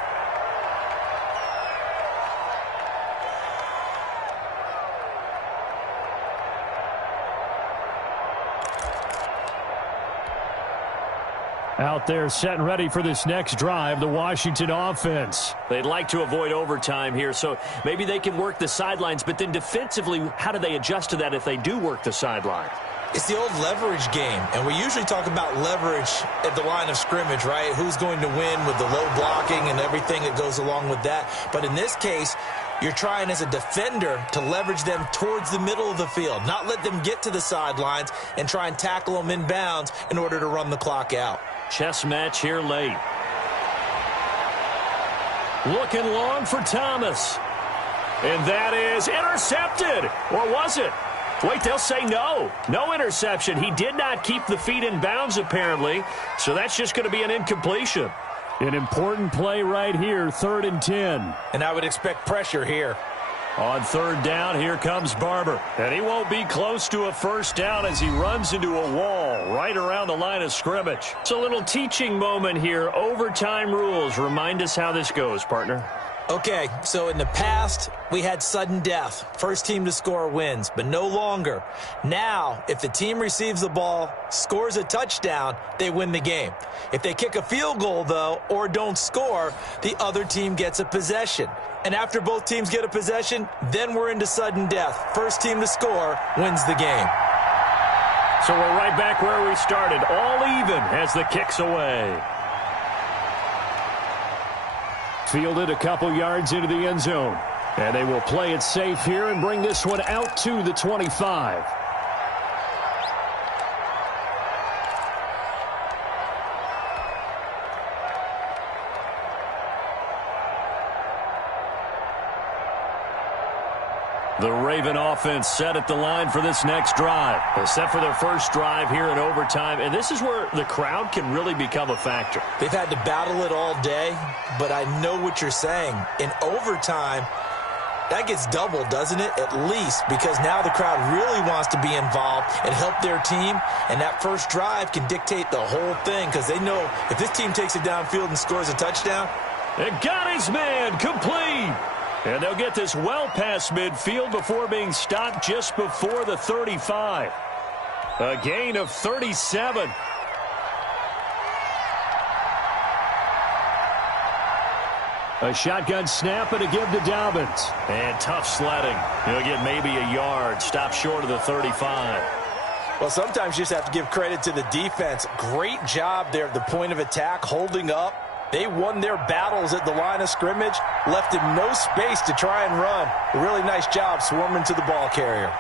Out there set and ready for this next drive, the Washington offense. They'd like to avoid overtime here, so maybe they can work the sidelines, but then defensively, how do they adjust to that if they do work the sideline? It's the old leverage game, and we usually talk about leverage at the line of scrimmage, right? Who's going to win with the low blocking and everything that goes along with that. But in this case, you're trying as a defender to leverage them towards the middle of the field, not let them get to the sidelines and try and tackle them in bounds in order to run the clock out. Chess match here late. Looking long for Thomas. And that is intercepted. Or was it? Wait, they'll say no. No interception. He did not keep the feet in bounds, apparently. So that's just going to be an incompletion. An important play right here, 3rd and 10. And I would expect pressure here. On 3rd down, here comes Barber. And he won't be close to a first down as he runs into a wall right around the line of scrimmage. It's a little teaching moment here. Overtime rules. Remind us how this goes, partner. Okay, so in the past, we had sudden death. First team to score wins, but no longer. Now, if the team receives the ball, scores a touchdown, they win the game. If they kick a field goal, though, or don't score, the other team gets a possession. And after both teams get a possession, then we're into sudden death. First team to score wins the game. So we're right back where we started. All even as the kick's away. Fielded a couple yards into the end zone. And they will play it safe here and bring this one out to the 25. The Raven offense set at the line for this next drive. Set for their first drive here in overtime. And this is where the crowd can really become a factor. They've had to battle it all day, but I know what you're saying. In overtime, that gets doubled, doesn't it? At least, because now the crowd really wants to be involved and help their team. And that first drive can dictate the whole thing because they know if this team takes it downfield and scores a touchdown. And got his man complete. And they'll get this well past midfield before being stopped just before the 35. A gain of 37. A shotgun snap and a give to Dobbins. And tough sledding. He'll get maybe a yard. Stop short of the 35. Well, sometimes you just have to give credit to the defense. Great job there at the point of attack, holding up. They won their battles at the line of scrimmage, left him no space to try and run. A really nice job swarming to the ball carrier.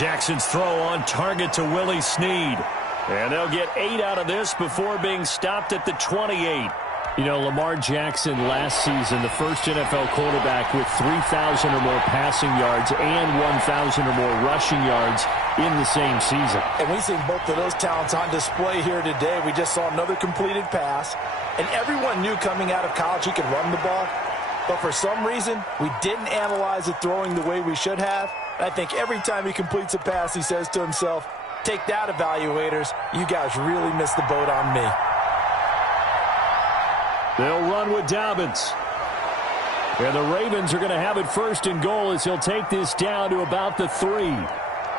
Jackson's throw on target to Willie Snead. And they'll get 8 out of this before being stopped at the 28. You know, Lamar Jackson last season, the first NFL quarterback with 3,000 or more passing yards and 1,000 or more rushing yards in the same season. And we've seen both of those talents on display here today. We just saw another completed pass. And everyone knew coming out of college he could run the ball. But for some reason, we didn't analyze it throwing the way we should have. And I think every time he completes a pass, he says to himself, take that, evaluators. You guys really missed the boat on me. They'll run with Dobbins. And the Ravens are going to have it 1st and goal as he'll take this down to about the 3.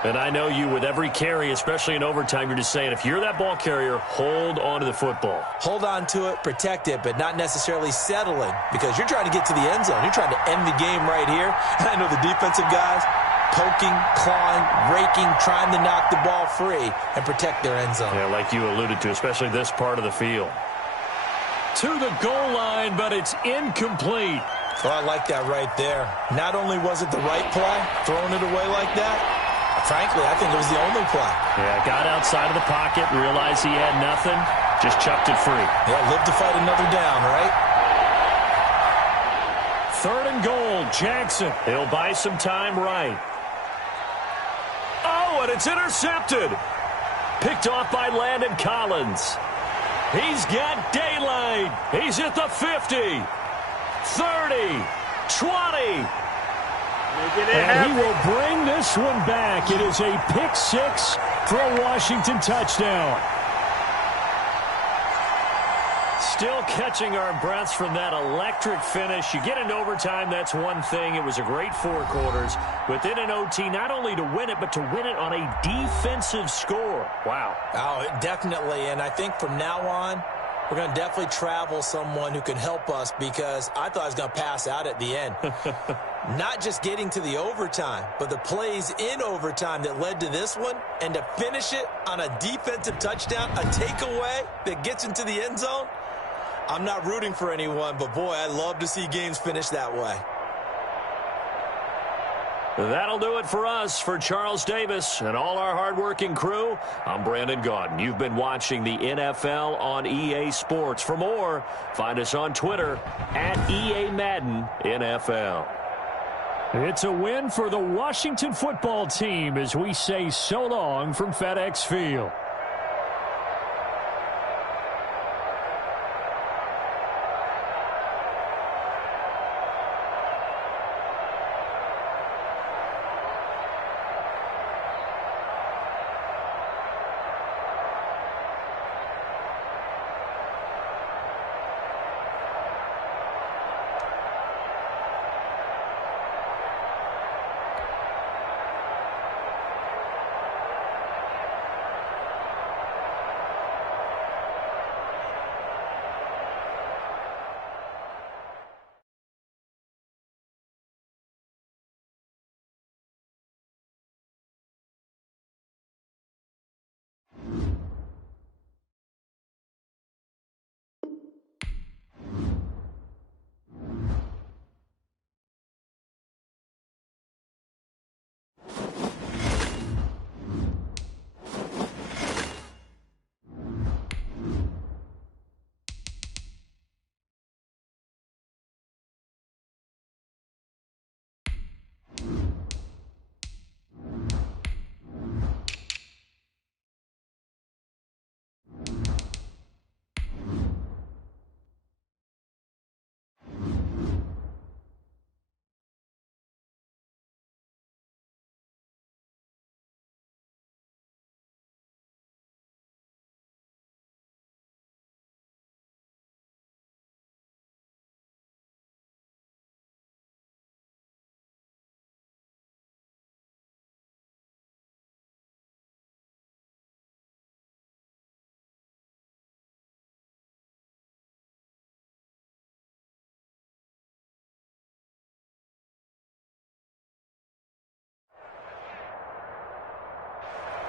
And I know you, with every carry, especially in overtime, you're just saying, if you're that ball carrier, hold on to the football. Hold on to it, protect it, but not necessarily settling, because you're trying to get to the end zone. You're trying to end the game right here. And I know the defensive guys poking, clawing, raking, trying to knock the ball free and protect their end zone. Yeah, like you alluded to, especially this part of the field. To the goal line, but it's incomplete. Oh, I like that right there. Not only was it the right play, throwing it away like that, frankly, I think it was the only play. Yeah, got outside of the pocket, realized he had nothing, just chucked it free. Yeah, live to fight another down, right? 3rd and goal, Jackson. He'll buy some time right. Oh, and it's intercepted. Picked off by Landon Collins. He's got daylight. He's at the 50, 30, 20. And he will bring this one back. It is a pick 6 for a Washington touchdown. Still catching our breaths from that electric finish. You get into overtime, that's one thing. It was a great 4 quarters. Within an OT, not only to win it, but to win it on a defensive score. Wow. Oh, definitely. And I think from now on, we're going to definitely travel someone who can help us, because I thought I was going to pass out at the end. Not just getting to the overtime, but the plays in overtime that led to this one, and to finish it on a defensive touchdown, a takeaway that gets into the end zone. I'm not rooting for anyone, but boy, I love to see games finish that way. That'll do it for us. For Charles Davis and all our hardworking crew, I'm Brandon Gaudin. You've been watching the NFL on EA Sports. For more, find us on Twitter at EA Madden NFL. It's a win for the Washington football team as we say so long from FedEx Field.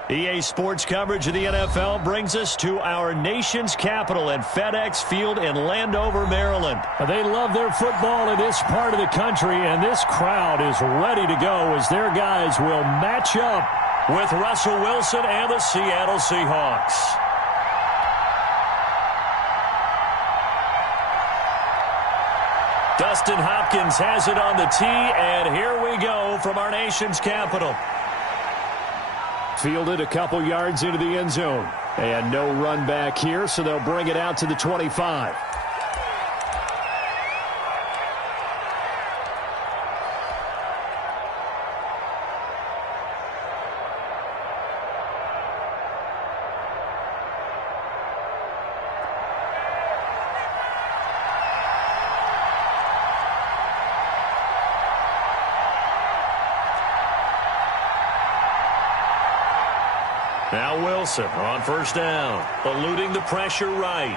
EA Sports coverage of the NFL brings us to our nation's capital at FedEx Field in Landover, Maryland. They love their football in this part of the country, and this crowd is ready to go as their guys will match up with Russell Wilson and the Seattle Seahawks. Dustin Hopkins has it on the tee, and here we go from our nation's capital. Fielded a couple yards into the end zone. And no run back here, so they'll bring it out to the 25. Wilson on first down, eluding the pressure right.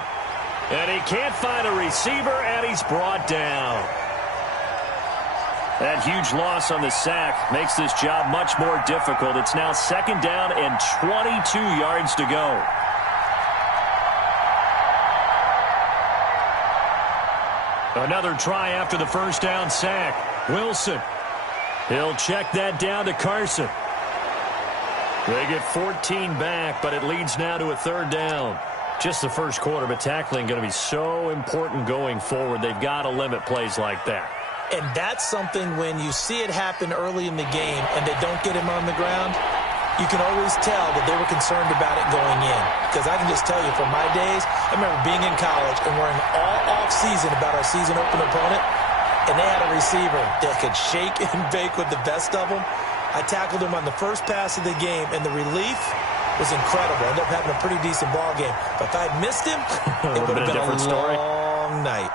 And he can't find a receiver, and he's brought down. That huge loss on the sack makes this job much more difficult. It's now second down and 22 yards to go. Another try after the first down sack. Wilson. He'll check that down to Carson. They get 14 back, but it leads now to a third down. Just the first quarter, but tackling going to be so important going forward. They've got to limit plays like that. And that's something when you see it happen early in the game and they don't get him on the ground, you can always tell that they were concerned about it going in. Because I can just tell you from my days, I remember being in college and worrying all off-season about our season-open opponent, and they had a receiver that could shake and bake with the best of them. I tackled him on the first pass of the game, and the relief was incredible. I ended up having a pretty decent ball game. But if I had missed him, it would have been a long night.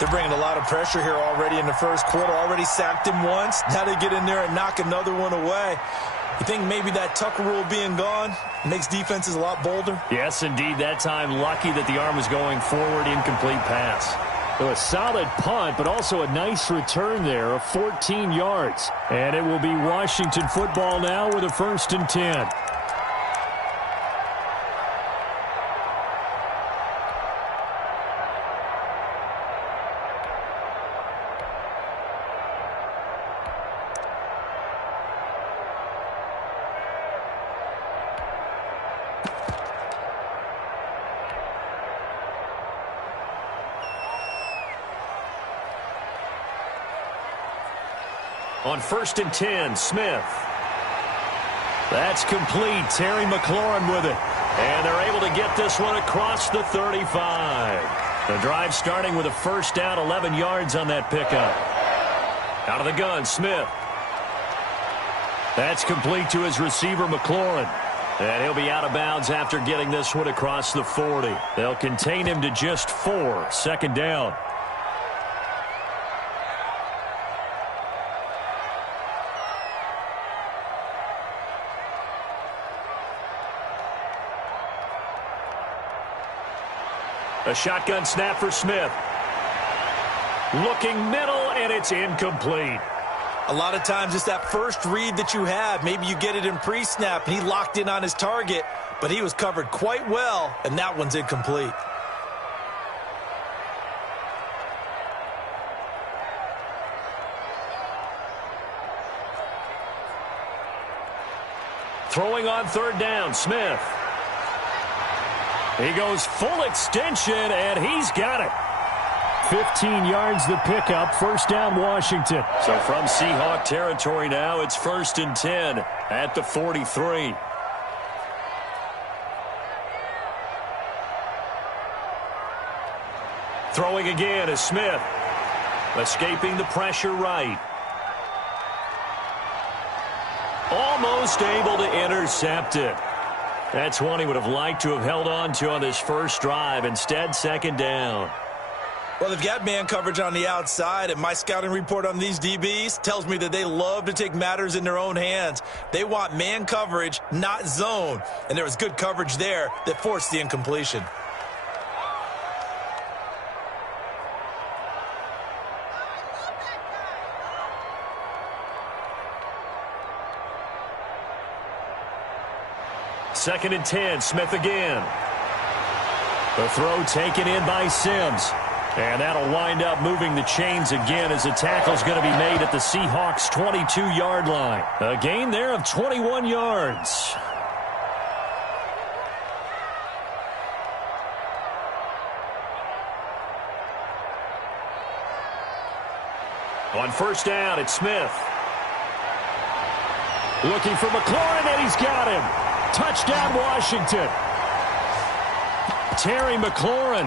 They're bringing a lot of pressure here already in the first quarter. Already sacked him once. Now they get in there and knock another one away. You think maybe that Tucker rule being gone makes defenses a lot bolder? Yes, indeed. That time, lucky that the arm was going forward, incomplete pass. So a solid punt, but also a nice return there of 14 yards. And it will be Washington football now with a 1st and 10. On 1st and 10, Smith. That's complete. Terry McLaurin with it. And they're able to get this one across the 35. The drive starting with a first down, 11 yards on that pickup. Out of the gun, Smith. That's complete to his receiver, McLaurin. And he'll be out of bounds after getting this one across the 40. They'll contain him to just 4. 2nd down. A shotgun snap for Smith. Looking middle, and it's incomplete. A lot of times it's that first read that you have. Maybe you get it in pre-snap, and he locked in on his target, but he was covered quite well, and that one's incomplete. Throwing on 3rd down, Smith. He goes full extension, and he's got it. 15 yards the pickup. 1st down, Washington. So from Seahawk territory now, it's 1st and 10 at the 43. Throwing again is Smith. Escaping the pressure right. Almost able to intercept it. That's one he would have liked to have held on to on this first drive. Instead, 2nd down. Well, they've got man coverage on the outside, and my scouting report on these DBs tells me that they love to take matters in their own hands. They want man coverage, not zone. And there was good coverage there that forced the incompletion. Second and 10, Smith again. The throw taken in by Sims. And that'll wind up moving the chains again as the tackle's going to be made at the Seahawks' 22-yard line. A gain there of 21 yards. On 1st down, it's Smith. Looking for McLaurin, and he's got him. Touchdown, Washington. Terry McLaurin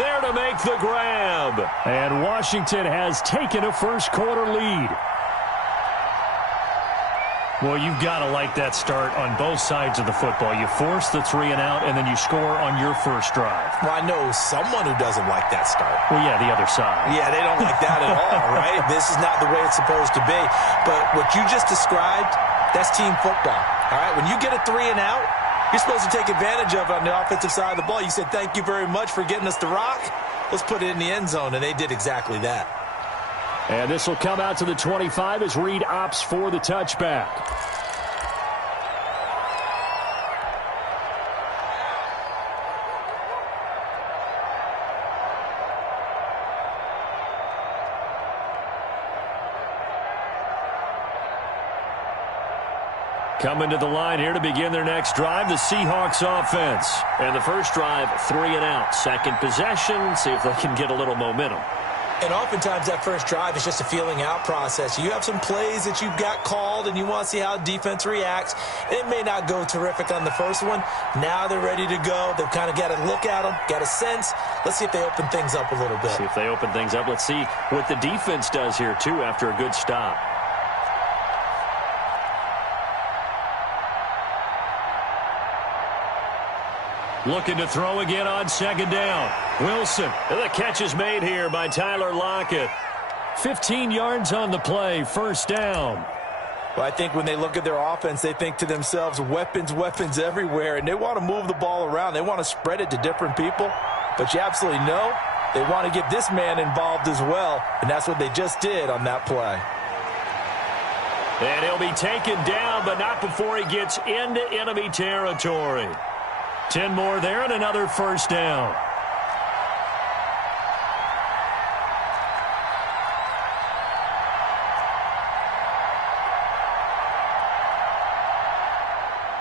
there to make the grab. And Washington has taken a first-quarter lead. Well, you've got to like that start on both sides of the football. You force the 3 and out, and then you score on your first drive. Well, I know someone who doesn't like that start. Well, yeah, the other side. Yeah, they don't like that at all, right? This is not the way it's supposed to be. But what you just described, that's team football. All right, when you get a 3 and out, you're supposed to take advantage of it on the offensive side of the ball. You said, thank you very much for getting us the rock. Let's put it in the end zone, and they did exactly that. And this will come out to the 25 as Reed opts for the touchback. Coming to the line here to begin their next drive, the Seahawks offense. And the first drive, 3 and out. Second possession, see if they can get a little momentum. And oftentimes that first drive is just a feeling out process. You have some plays that you've got called, and you want to see how defense reacts. It may not go terrific on the first one. Now they're ready to go. They've kind of got to look at them, got a sense. Let's see if they open things up a little bit. See if they open things up. Let's see what the defense does here, too, after a good stop. Looking to throw again on second down. Wilson. And the catch is made here by Tyler Lockett. 15 yards on the play, first down. Well, I think when they look at their offense, they think to themselves, weapons, weapons everywhere, and they want to move the ball around. They want to spread it to different people, but you absolutely know they want to get this man involved as well, and that's what they just did on that play. And he'll be taken down, but not before he gets into enemy territory. 10 more there and another first down.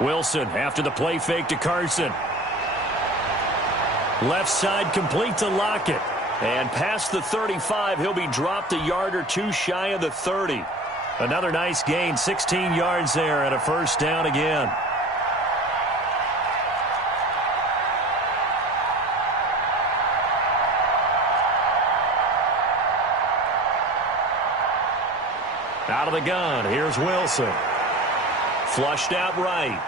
Wilson after the play fake to Carson. Left side complete to Lockett. And past the 35, he'll be dropped a yard or two shy of the 30. Another nice gain, 16 yards there and a first down again. Out of the gun, here's Wilson. Flushed out right.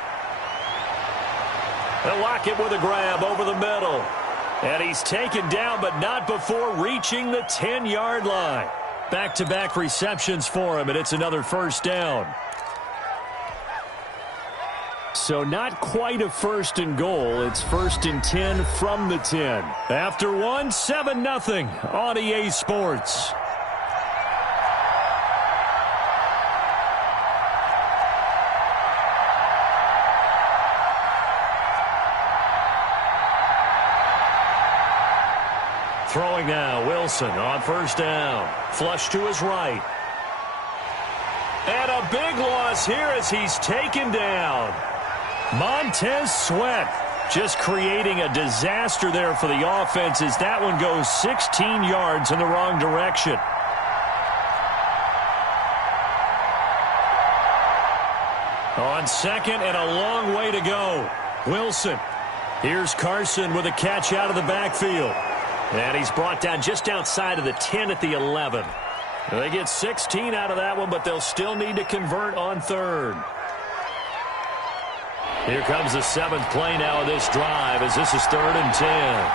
And Lockett with a grab over the middle. And he's taken down, but not before reaching the 10-yard line. Back-to-back receptions for him, and it's another first down. So not quite a first and goal. It's first and 10 from the 10. After one, 7-0 on EA Sports. Throwing now, Wilson on first down. Flush to his right. And a big loss here as he's taken down. Montez Sweat just creating a disaster there for the offense as that one goes 16 yards in the wrong direction. On second and a long way to go. Wilson. Here's Carson with a catch out of the backfield. And he's brought down just outside of the 10 at the 11. They get 16 out of that one, but they'll still need to convert on third. Here comes the 7th play now of this drive as this is 3rd and 10.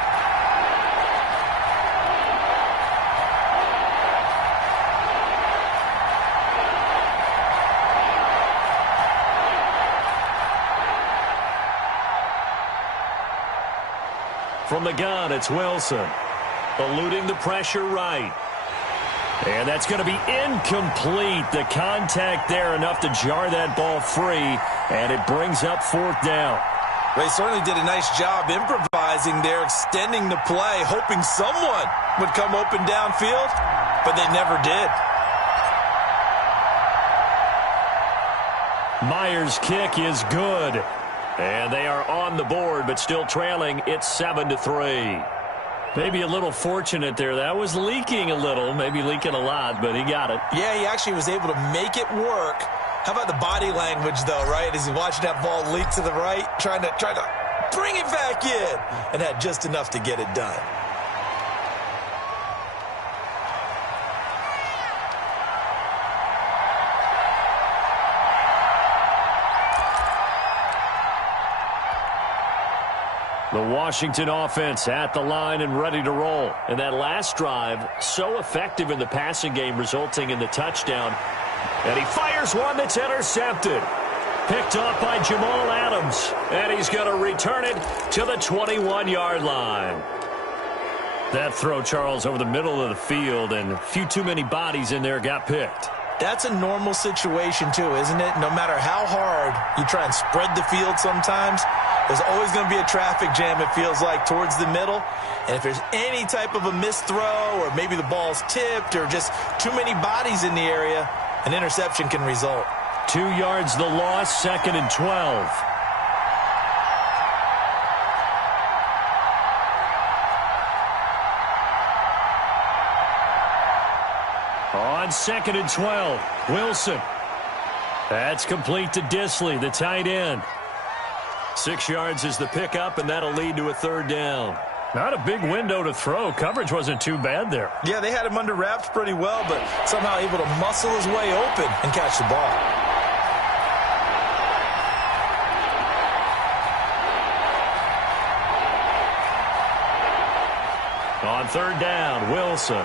From the gun, it's Wilson. Eluding the pressure right. And that's going to be incomplete. The contact there enough to jar that ball free. And it brings up 4th down. They certainly did a nice job improvising there, extending the play, hoping someone would come open downfield, but they never did. Myers' kick is good. And they are on the board, but still trailing. It's 7-3. Maybe a little fortunate there. That was leaking a little, maybe leaking a lot, but he got it. Yeah, he actually was able to make it work. How about the body language, though, right? As he watched that ball leak to the right, trying to bring it back in, and had just enough to get it done. The Washington offense at the line and ready to roll. And that last drive, so effective in the passing game, resulting in the touchdown. And he fires one that's intercepted. picked off by Jamal Adams. And he's going to return it to the 21-yard line. That throw, Charles, over the middle of the field, and a few too many bodies in there got picked. That's a normal situation, too, isn't it? No matter how hard you try and spread the field sometimes, there's always going to be a traffic jam, it feels like, towards the middle. And if there's any type of a missed throw or maybe the ball's tipped or just too many bodies in the area, an interception can result. 2 yards the loss, 2nd and 12. On 2nd and 12, Wilson. That's complete to Disley, the tight end. 6 yards is the pickup, and that'll lead to a 3rd down. Not a big window to throw. Coverage wasn't too bad there. Yeah, they had him under wraps pretty well, but somehow able to muscle his way open and catch the ball. On 3rd down, Wilson.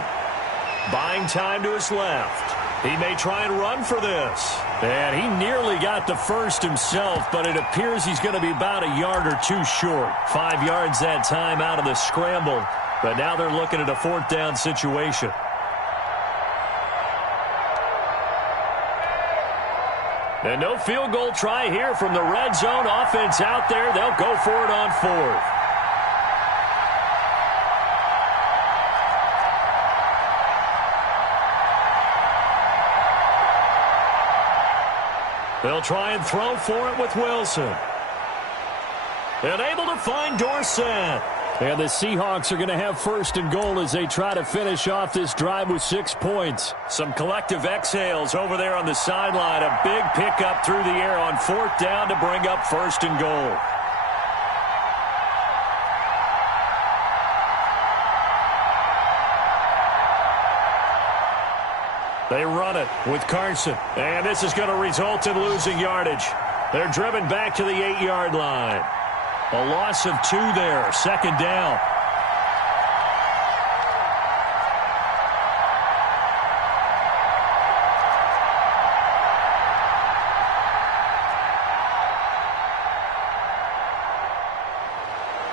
Buying time to his left. He may try and run for this. And he nearly got the first himself, but it appears he's going to be about a yard or two short. 5 yards that time out of the scramble, but now they're looking at a 4th down situation. And no field goal try here from the red zone. Offense out there. They'll go for it on 4th. They'll try and throw for it with Wilson. And able to find Dorsett. And the Seahawks are going to have 1st and goal as they try to finish off this drive with 6 points. Some collective exhales over there on the sideline. A big pickup through the air on 4th down to bring up 1st and goal. They run it with Carson. And this is going to result in losing yardage. They're driven back to the 8-yard line. A loss of 2 there. 2nd down.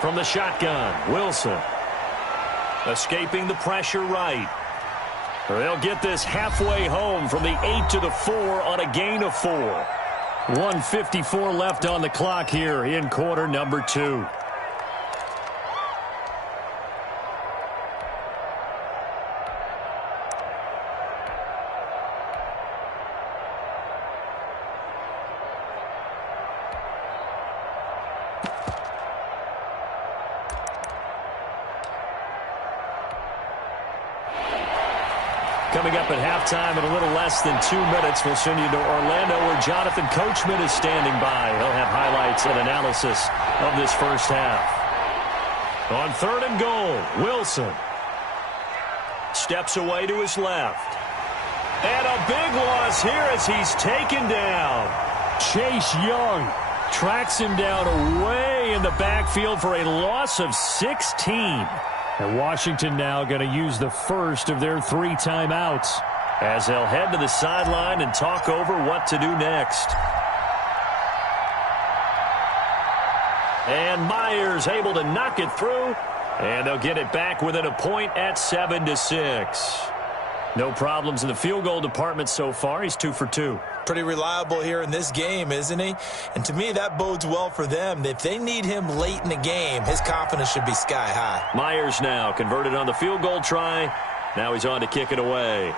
From the shotgun, Wilson. Escaping the pressure right. They'll get this halfway home from the 8 to the 4 on a gain of 4. 1:54 left on the clock here in quarter number 2. Coming up at halftime in a little less than 2 minutes, we'll send you to Orlando where Jonathan Coachman is standing by. He'll have highlights and analysis of this first half. On 3rd and goal, Wilson steps away to his left. And a big loss here as he's taken down. Chase Young tracks him down away in the backfield for a loss of 16. And Washington now going to use the first of their 3 timeouts as they'll head to the sideline and talk over what to do next. And Myers able to knock it through, and they'll get it back within a point at 7-6. No problems in the field goal department so far. He's 2 for 2. Pretty reliable here in this game, isn't he? And to me, that bodes well for them. If they need him late in the game, his confidence should be sky high. Myers now converted on the field goal try. Now he's on to kick it away.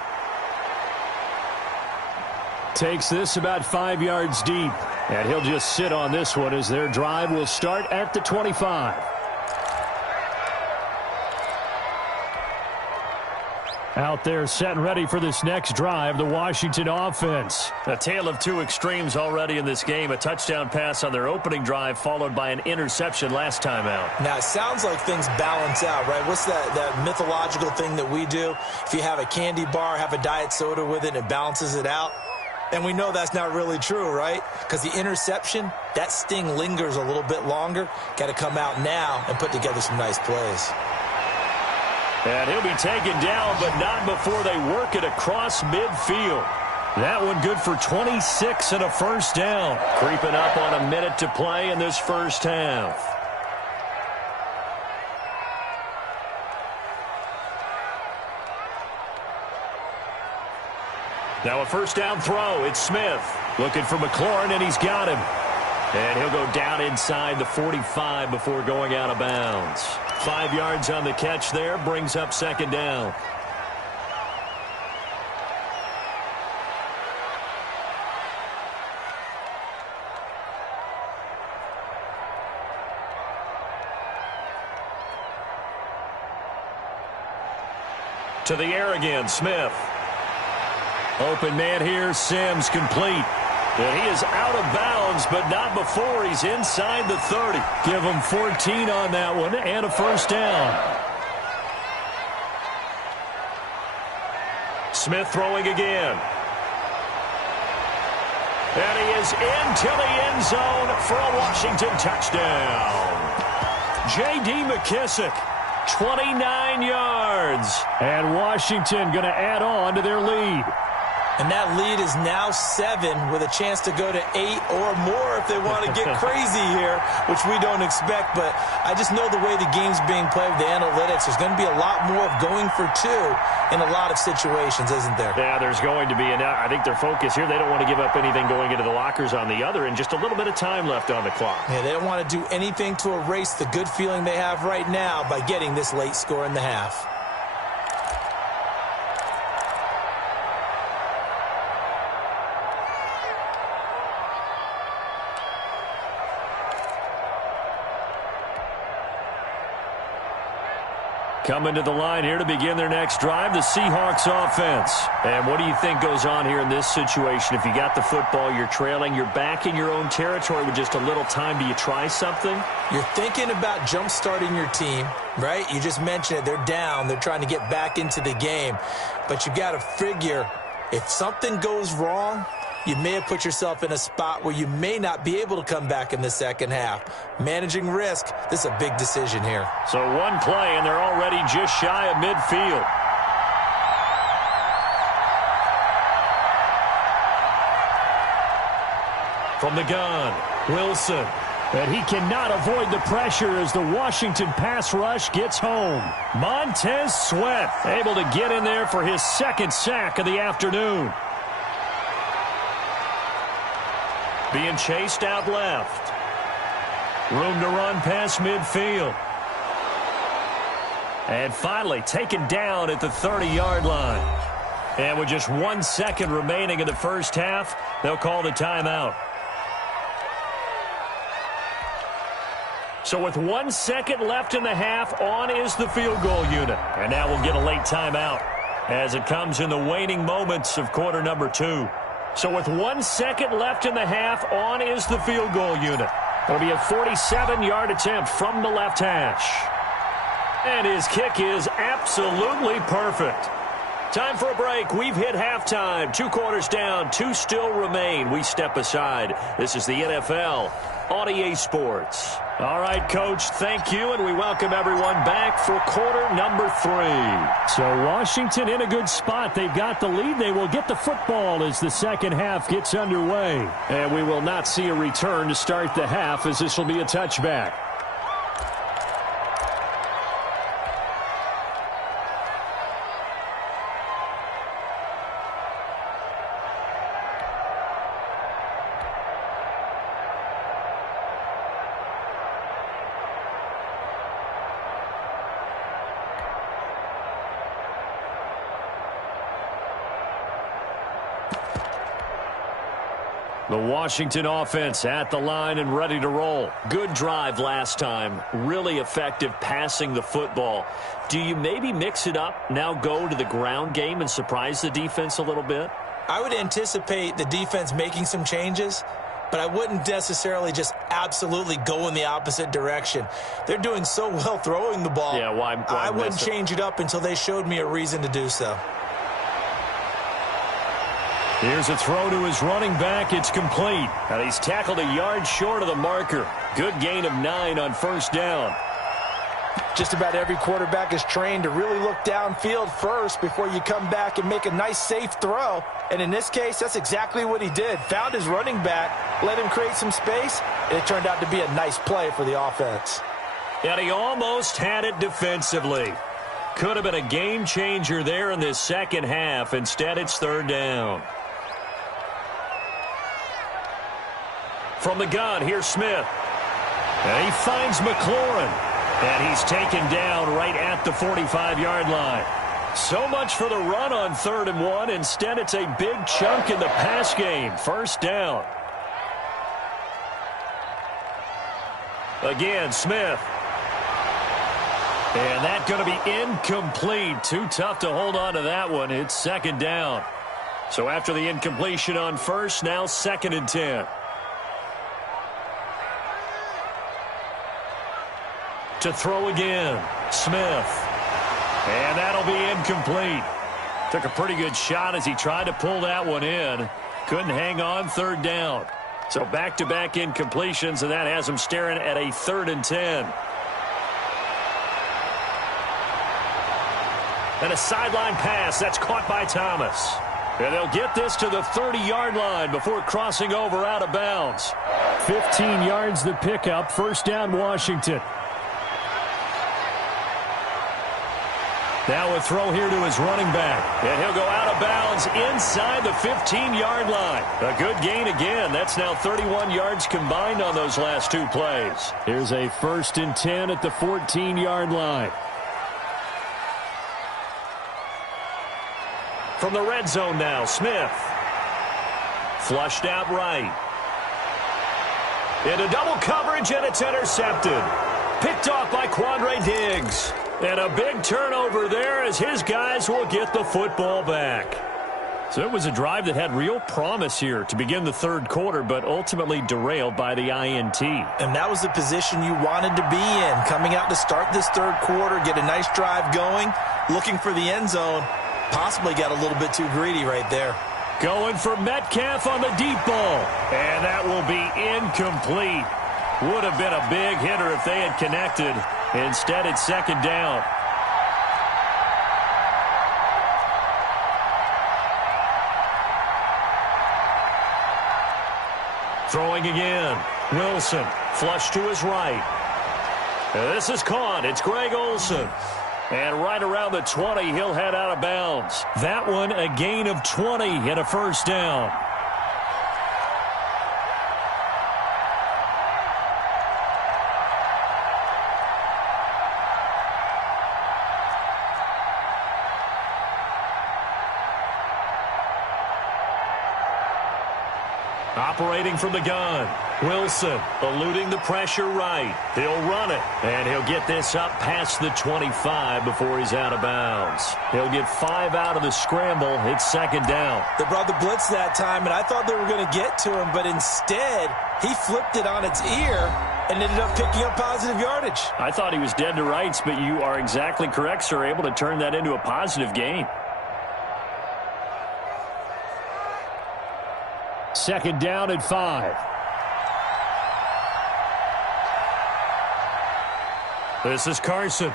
Takes this about 5 yards deep. And he'll just sit on this one as their drive will start at the 25. Out there set and ready for this next drive, the Washington offense. A tale of 2 extremes already in this game. A touchdown pass on their opening drive followed by an interception last time out. Now, it sounds like things balance out, right? What's that mythological thing that we do? If you have a candy bar, have a diet soda with it, it balances it out. And we know that's not really true, right? Because the interception, that sting lingers a little bit longer. Got to come out now and put together some nice plays. And he'll be taken down, but not before they work it across midfield. That one good for 26 and a first down. Creeping up on a minute to play in this first half. Now a first down throw. It's Smith. Looking for McLaurin, and he's got him. And he'll go down inside the 45 before going out of bounds. 5 yards on the catch there. Brings up second down. To the air again, Smith. Open man here, Sims, complete. And he is out of bounds, but not before he's inside the 30. Give him 14 on that one and a first down. Smith throwing again. And he is into the end zone for a Washington touchdown. J.D. McKissick, 29 yards. And Washington going to add on to their lead. And that lead is now 7 with a chance to go to 8 or more if they want to get crazy here, which we don't expect. But I just know the way the game's being played with the analytics, there's going to be a lot more of going for 2 in a lot of situations, isn't there? Yeah, there's going to be. And I think their focus here, they don't want to give up anything going into the lockers on the other, and just a little bit of time left on the clock. Yeah, they don't want to do anything to erase the good feeling they have right now by getting this late score in the half. Coming to the line here to begin their next drive, the Seahawks offense. And what do you think goes on here in this situation? If you got the football, you're trailing, you're back in your own territory with just a little time. Do you try something? You're thinking about jump-starting your team, right? You just mentioned it. They're down. They're trying to get back into the game. But you got to figure if something goes wrong, you may have put yourself in a spot where you may not be able to come back in the second half. Managing risk, this is a big decision here. So one play, and they're already just shy of midfield. From the gun, Wilson. And he cannot avoid the pressure as the Washington pass rush gets home. Montez Sweat able to get in there for his second sack of the afternoon. Being chased out left. Room to run past midfield. And finally taken down at the 30-yard line. And with just 1 second remaining in the first half, they'll call the timeout. So with 1 second left in the half, on is the field goal unit. And now we'll get a late timeout as it comes in the waning moments of quarter number 2. So with 1 second left in the half, on is the field goal unit. It'll be a 47-yard attempt from the left hash. And his kick is absolutely perfect. Time for a break. We've hit halftime. 2 quarters down, 2 still remain. We step aside. This is the NFL on EA Sports. All right, Coach, thank you, and we welcome everyone back for quarter number 3. So Washington in a good spot. They've got the lead. They will get the football as the second half gets underway. And we will not see a return to start the half, as this will be a touchback. The Washington offense at the line and ready to roll. Good drive last time. Really effective passing the football. Do you maybe mix it up, now go to the ground game and surprise the defense a little bit? I would anticipate the defense making some changes, but I wouldn't necessarily just absolutely go in the opposite direction. They're doing so well throwing the ball. Yeah, why I wouldn't change it up until they showed me a reason to do so. Here's a throw to his running back. It's complete. And he's tackled a yard short of the marker. Good gain of 9 on first down. Just about every quarterback is trained to really look downfield first before you come back and make a nice, safe throw. And in this case, that's exactly what he did. Found his running back, let him create some space, and it turned out to be a nice play for the offense. And he almost had it defensively. Could have been a game changer there in this second half. Instead, it's third down. From the gun, here's Smith. And he finds McLaurin. And he's taken down right at the 45-yard line. So much for the run on 3rd and 1. Instead, it's a big chunk in the pass game. First down. Again, Smith. And that's going to be incomplete. Too tough to hold on to that one. It's 2nd down. So after the incompletion on 1st, now 2nd and 10. To throw again, Smith. And that'll be incomplete. Took a pretty good shot as he tried to pull that one in. Couldn't hang on, 3rd down. So back-to-back incompletions, and that has him staring at a 3rd and 10. And a sideline pass. That's caught by Thomas. And they'll get this to the 30-yard line before crossing over out of bounds. 15 yards the pickup. First down, Washington. Now a throw here to his running back. And he'll go out of bounds inside the 15-yard line. A good gain again. That's now 31 yards combined on those last 2 plays. Here's a 1st and 10 at the 14-yard line. From the red zone now, Smith. Flushed out right. Into double coverage, and it's intercepted. Picked off by Quandre Diggs. And a big turnover there as his guys will get the football back. So it was a drive that had real promise here to begin the 3rd quarter, but ultimately derailed by the INT. And that was the position you wanted to be in. Coming out to start this 3rd quarter, get a nice drive going, looking for the end zone. Possibly got a little bit too greedy right there. Going for Metcalf on the deep ball. And that will be incomplete. Would have been a big hitter if they had connected. Instead, it's 2nd down. Throwing again. Wilson, flush to his right. And this is caught. It's Greg Olsen. And right around the 20, he'll head out of bounds. That one, a gain of 20 and a first down. Operating from the gun. Wilson eluding the pressure right. He'll run it, and he'll get this up past the 25 before he's out of bounds. He'll get 5 out of the scramble. It's 2nd down. They brought the blitz that time, and I thought they were going to get to him, but instead he flipped it on its ear and ended up picking up positive yardage. I thought he was dead to rights, but you are exactly correct, sir, able to turn that into a positive gain. 2nd down and 5. This is Carson.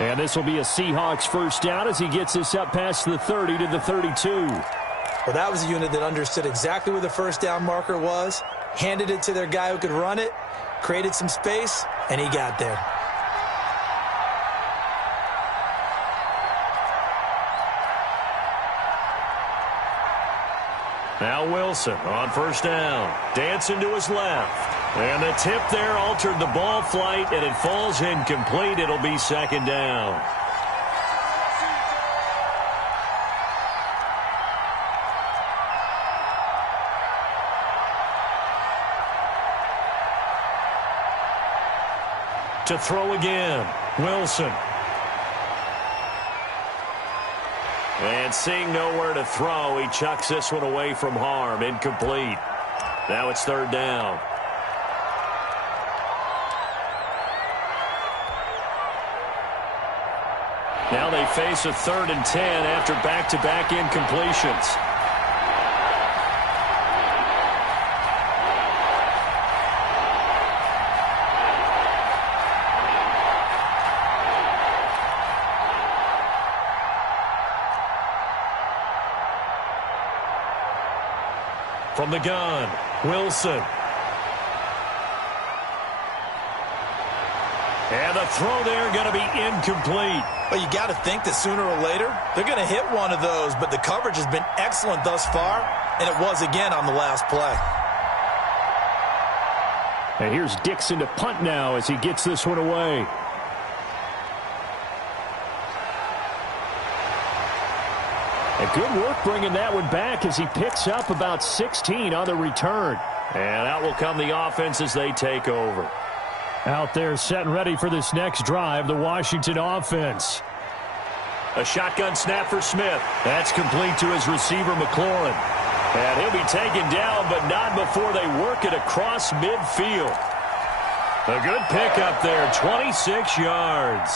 And this will be a Seahawks first down as he gets this up past the 30 to the 32. Well, that was a unit that understood exactly where the first down marker was, handed it to their guy who could run it, created some space, and he got there. Now Wilson on first down. Dancing to his left. And the tip there altered the ball flight, and it falls incomplete. It'll be 2nd down. To throw again, Wilson. And seeing nowhere to throw, he chucks this one away from harm. Incomplete. Now it's 3rd down. Now they face a 3rd and 10 after back-to-back incompletions. From the gun, Wilson. And the throw there going to be incomplete. Well, you got to think that sooner or later, they're going to hit one of those, but the coverage has been excellent thus far, and it was again on the last play. And here's Dixon to punt now as he gets this one away. And good work bringing that one back as he picks up about 16 on the return. And out will come the offense as they take over. Out there set and ready for this next drive, the Washington offense. A shotgun snap for Smith. That's complete to his receiver, McLaurin. And he'll be taken down, but not before they work it across midfield. A good pickup there, 26 yards.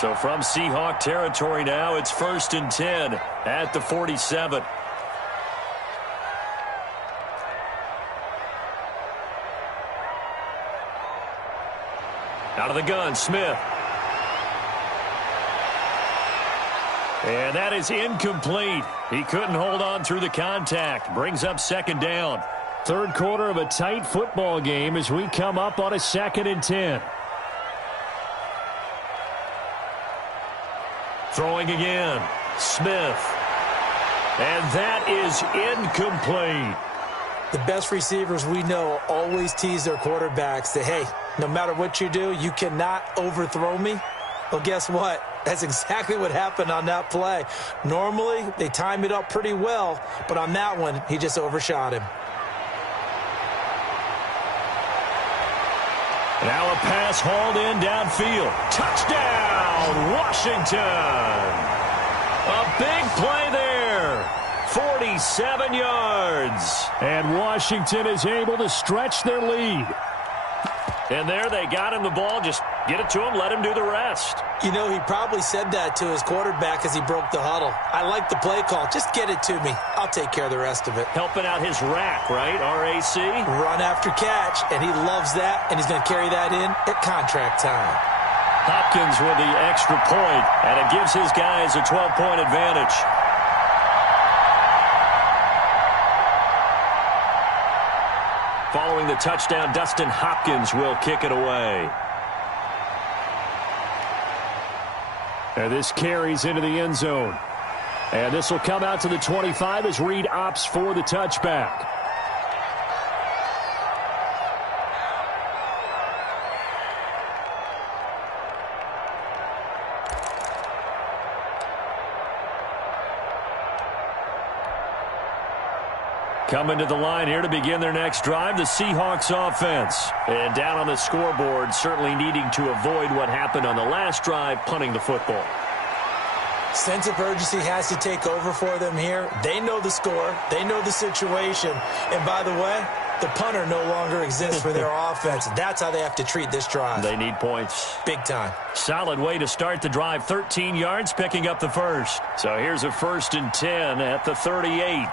So from Seahawk territory now, it's 1st and 10 at the 47. Out of the gun, Smith. And that is incomplete. He couldn't hold on through the contact. Brings up 2nd down. Third quarter of a tight football game as we come up on a 2nd and 10. Throwing again, Smith. And that is incomplete. The best receivers we know always tease their quarterbacks that, hey, no matter what you do, you cannot overthrow me. Well, guess what? That's exactly what happened on that play. Normally, they time it up pretty well, but on that one, he just overshot him. Now a pass hauled in downfield. Touchdown, Washington. A big play there. 47 yards. And Washington is able to stretch their lead. And there they got him the ball. Just get it to him, let him do the rest. You know, he probably said that to his quarterback as he broke the huddle. I like the play call. Just get it to me. I'll take care of the rest of it. Helping out his rack, right? R-A-C? Run after catch, and he loves that, and he's going to carry that in at contract time. Hopkins with the extra point, and it gives his guys a 12-point advantage. Following the touchdown, Dustin Hopkins will kick it away. And this carries into the end zone. And this will come out to the 25 as Reed opts for the touchback. Coming to the line here to begin their next drive, the Seahawks offense. And down on the scoreboard, certainly needing to avoid what happened on the last drive, punting the football. Sense of urgency has to take over for them here. They know the score. They know the situation. And by the way, the punter no longer exists for their offense. That's how they have to treat this drive. They need points. Big time. Solid way to start the drive. 13 yards, picking up the first. So here's a 1st and 10 at the 38.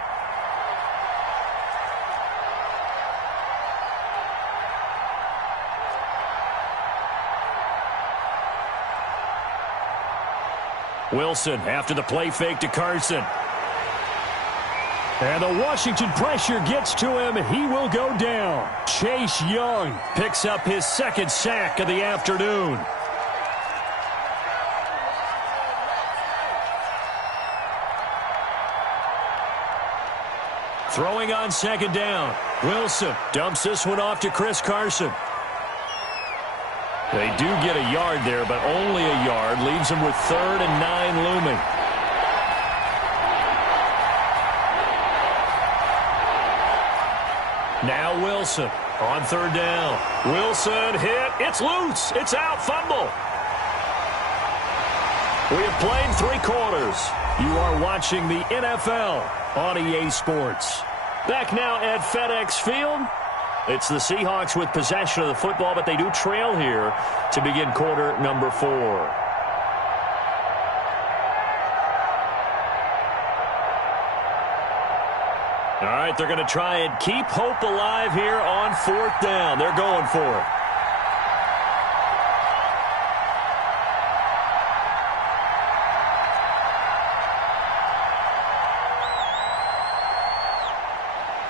Wilson after the play fake to Carson. And the Washington pressure gets to him, and he will go down. Chase Young picks up his 2nd sack of the afternoon. Throwing on 2nd down. Wilson dumps this one off to Chris Carson. They do get a yard there, but only a yard. Leaves them with 3rd and 9 looming. Now Wilson on 3rd down. Wilson hit. It's loose. It's out. Fumble. We have played 3 quarters. You are watching the NFL on EA Sports. Back now at FedEx Field. It's the Seahawks with possession of the football, but they do trail here to begin quarter number 4. All right, they're going to try and keep hope alive here on 4th down. They're going for it.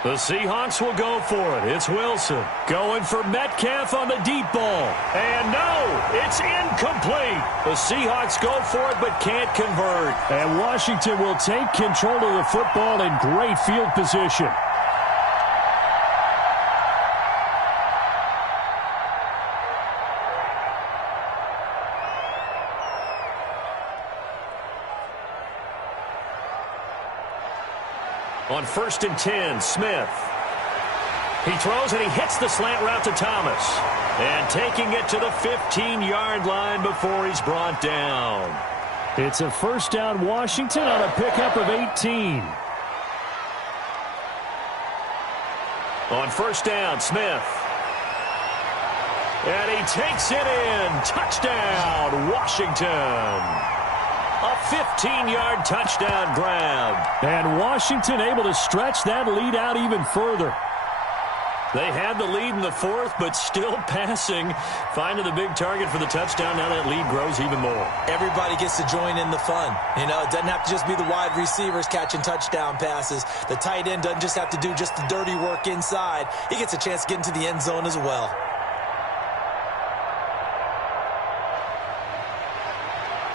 The Seahawks will go for it. It's Wilson going for Metcalf on the deep ball. And no, it's incomplete. The Seahawks go for it but can't convert. And Washington will take control of the football in great field position. On 1st and 10, Smith. He throws and he hits the slant route to Thomas. And taking it to the 15-yard line before he's brought down. It's a first down Washington on a pickup of 18. On 1st down, Smith. And he takes it in. Touchdown, Washington. A 15-yard touchdown grab. And Washington able to stretch that lead out even further. They had the lead in the 4th, but still passing. Finding the big target for the touchdown. Now that lead grows even more. Everybody gets to join in the fun. You know, it doesn't have to just be the wide receivers catching touchdown passes. The tight end doesn't just have to do just the dirty work inside. He gets a chance to get into the end zone as well.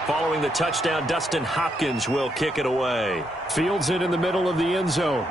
Following the touchdown, Dustin Hopkins will kick it away. Fields it in the middle of the end zone.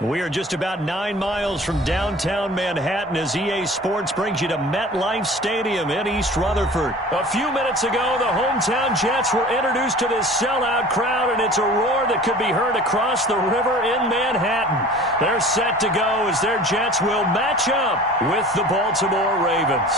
We are just about 9 miles from downtown Manhattan as EA Sports brings you to MetLife Stadium in East Rutherford. A few minutes ago, the hometown Jets were introduced to this sellout crowd, and it's a roar that could be heard across the river in Manhattan. They're set to go as their Jets will match up with the Baltimore Ravens.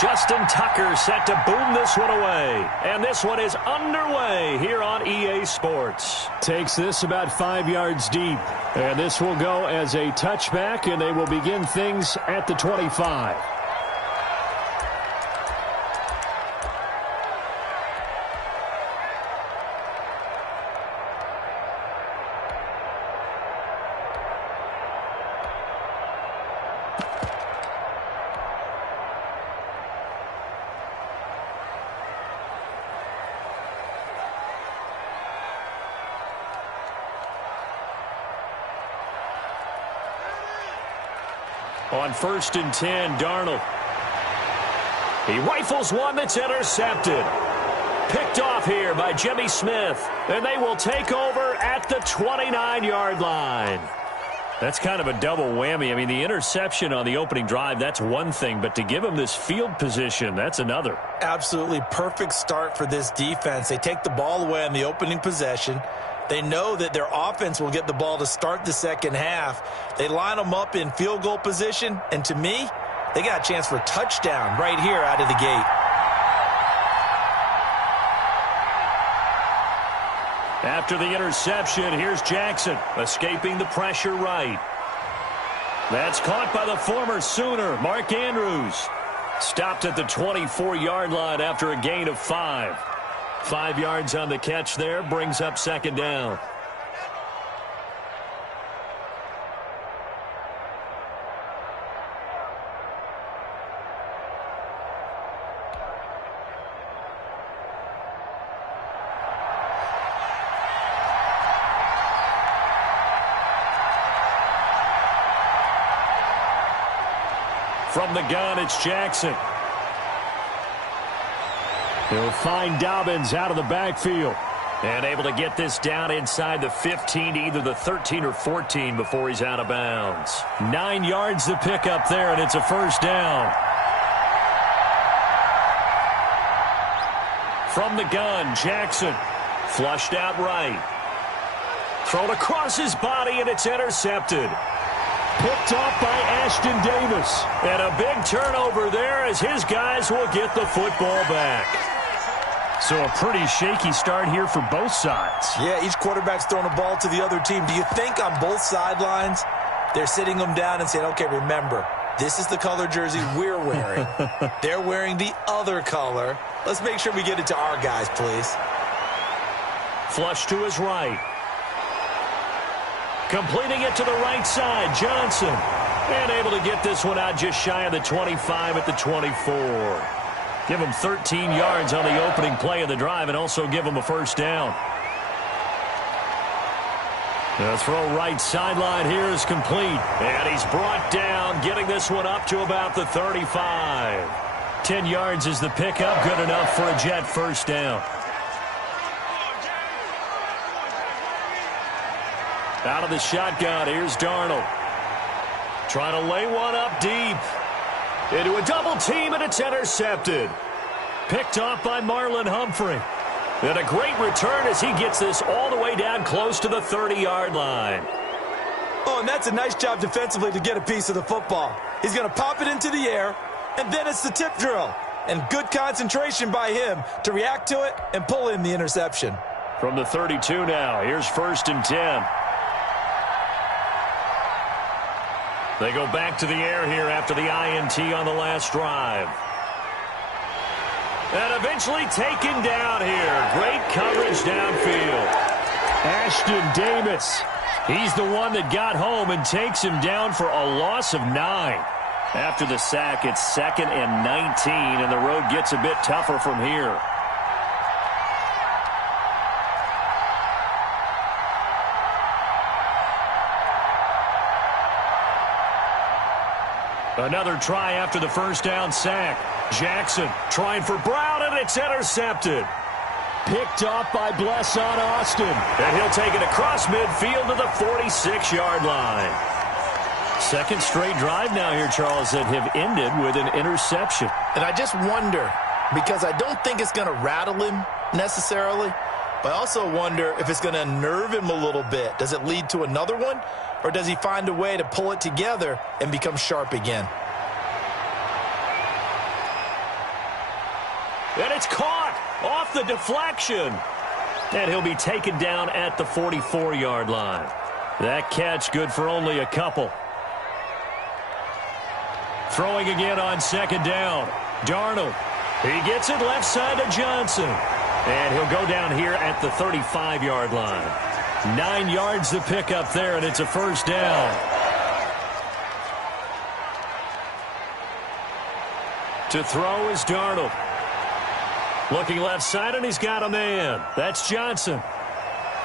Justin Tucker set to boom this one away. And this one is underway here on EA Sports. Takes this about 5 yards deep. And this will go as a touchback, and they will begin things at the 25. On 1st and 10, Darnold. He rifles one that's intercepted. Picked off here by Jimmy Smith. And they will take over at the 29-yard line. That's kind of a double whammy. I mean, the interception on the opening drive, that's one thing. But to give him this field position, that's another. Absolutely perfect start for this defense. They take the ball away on the opening possession. They know that their offense will get the ball to start the second half. They line them up in field goal position, and to me, they got a chance for a touchdown right here out of the gate. After the interception, here's Jackson, escaping the pressure right. That's caught by the former Sooner, Mark Andrews. Stopped at the 24-yard line after a gain of 5. 5 yards on the catch there, brings up second down. From the gun, it's Jackson. He'll find Dobbins out of the backfield. And able to get this down inside the 15, either the 13 or 14 before he's out of bounds. 9 yards to pick up there, and it's a first down. From the gun, Jackson. Flushed out right. Thrown across his body, and it's intercepted. Picked off by Ashton Davis. And a big turnover there as his guys will get the football back. So a pretty shaky start here for both sides. Yeah, each quarterback's throwing a ball to the other team. Do you think on both sidelines they're sitting them down and saying, okay, remember, this is the color jersey we're wearing. They're wearing the other color. Let's make sure we get it to our guys, please. Flush to his right. Completing it to the right side, Johnson. And able to get this one out just shy of the 25 at the 24. Give him 13 yards on the opening play of the drive and also give him a first down. The throw right sideline here is complete. And he's brought down, getting this one up to about the 35. 10 yards is the pickup, good enough for a Jet first down. Out of the shotgun, here's Darnold. Trying to lay one up deep. Into a double team, and it's intercepted. Picked off by Marlon Humphrey. And a great return as he gets this all the way down close to the 30-yard line. Oh, and that's a nice job defensively to get a piece of the football. He's going to pop it into the air, and then it's the tip drill. And good concentration by him to react to it and pull in the interception. From the 32 now, here's 1st and 10. They go back to the air here after the INT on the last drive. And eventually taken down here. Great coverage downfield. Ashton Davis. He's the one that got home and takes him down for a loss of 9. After the sack, it's 2nd and 19, and the road gets a bit tougher from here. Another try after the first down sack. Jackson trying for Brown, and it's intercepted. Picked off by Bless on Austin. And he'll take it across midfield to the 46-yard line. Second straight drive now here, Charles, that have ended with an interception. And I just wonder, because I don't think it's going to rattle him necessarily, but I also wonder if it's going to unnerve him a little bit. Does it lead to another one, or does he find a way to pull it together and become sharp again? And it's caught off the deflection. And he'll be taken down at the 44-yard line. That catch good for only a couple. Throwing again on second down. Darnold. He gets it left side to Johnson. And he'll go down here at the 35-yard line. 9 yards to pick up there, and it's a first down. To throw is Darnold. Looking left side, and he's got a man. That's Johnson.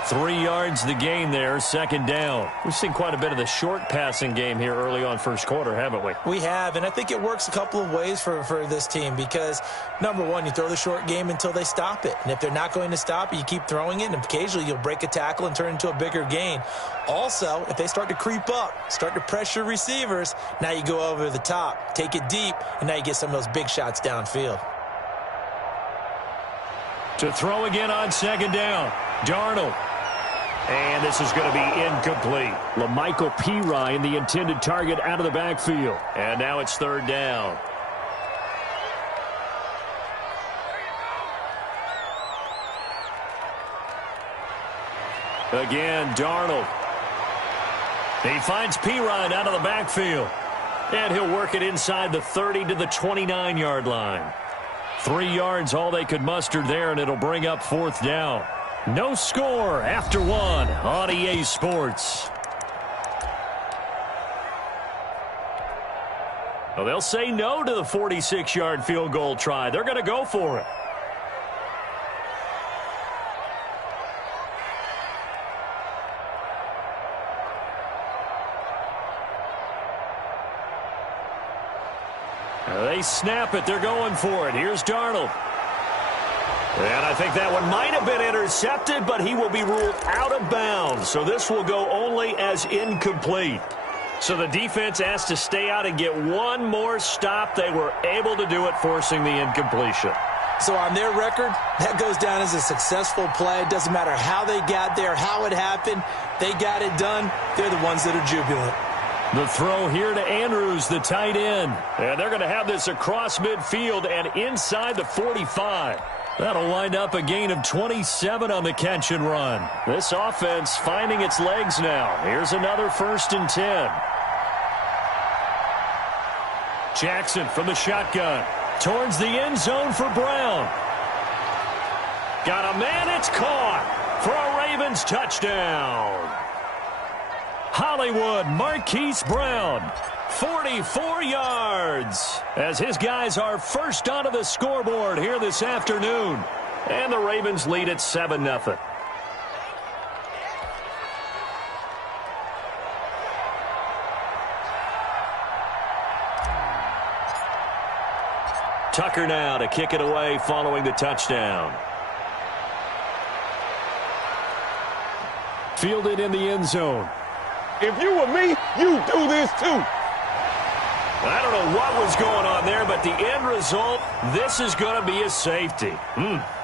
3 yards the gain there, second down. We've seen quite a bit of the short passing game here early on first quarter, haven't we? We have, and I think it works a couple of ways for this team because, number one, you throw the short game until they stop it. And if they're not going to stop it, you keep throwing it, and occasionally you'll break a tackle and turn it into a bigger gain. Also, if they start to creep up, start to pressure receivers, now you go over the top, take it deep, and now you get some of those big shots downfield. To throw again on second down. Darnold. And this is going to be incomplete. LaMichael Pirine, the intended target, out of the backfield. And now it's third down. Again, Darnold. He finds Pirine out of the backfield. And he'll work it inside the 30 to the 29-yard line. 3 yards all they could muster there, and it'll bring up fourth down. No score after one on EA Sports. Well, they'll say no to the 46-yard field goal try. They're going to go for it. They snap it. They're going for it. Here's Darnold. And I think that one might have been intercepted, but he will be ruled out of bounds. So this will go only as incomplete. So the defense has to stay out and get one more stop. They were able to do it, forcing the incompletion. So on their record, that goes down as a successful play. It doesn't matter how they got there, how it happened. They got it done. They're the ones that are jubilant. The throw here to Andrews, the tight end. And they're going to have this across midfield and inside the 45. That'll wind up a gain of 27 on the catch and run. This offense finding its legs now. Here's another 1st and 10. Jackson from the shotgun. Towards the end zone for Brown. Got a man, it's caught for a Ravens touchdown. Hollywood Marquise Brown, 44 yards, as his guys are first onto the scoreboard here this afternoon. And the Ravens lead at 7-0. Tucker now to kick it away following the touchdown. Fielded in the end zone. If you were me, you'd do this too. I don't know what was going on there, but the end result, this is going to be a safety.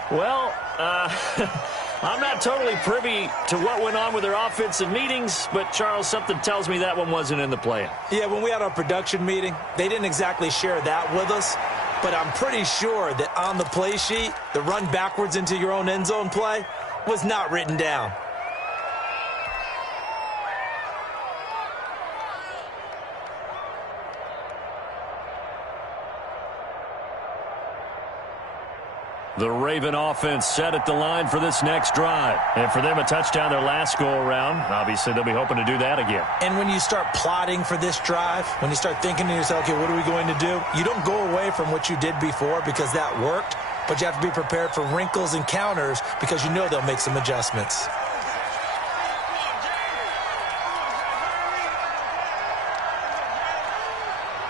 Well, I'm not totally privy to what went on with their offensive meetings, but, Charles, something tells me that one wasn't in the plan. Yeah, when we had our production meeting, they didn't exactly share that with us, but I'm pretty sure that on the play sheet, the run backwards into your own end zone play was not written down. The Raven offense set at the line for this next drive. And for them, a touchdown their last go-around. Obviously, they'll be hoping to do that again. And when you start plotting for this drive, when you start thinking to yourself, okay, what are we going to do? You don't go away from what you did before because that worked, but you have to be prepared for wrinkles and counters because you know they'll make some adjustments.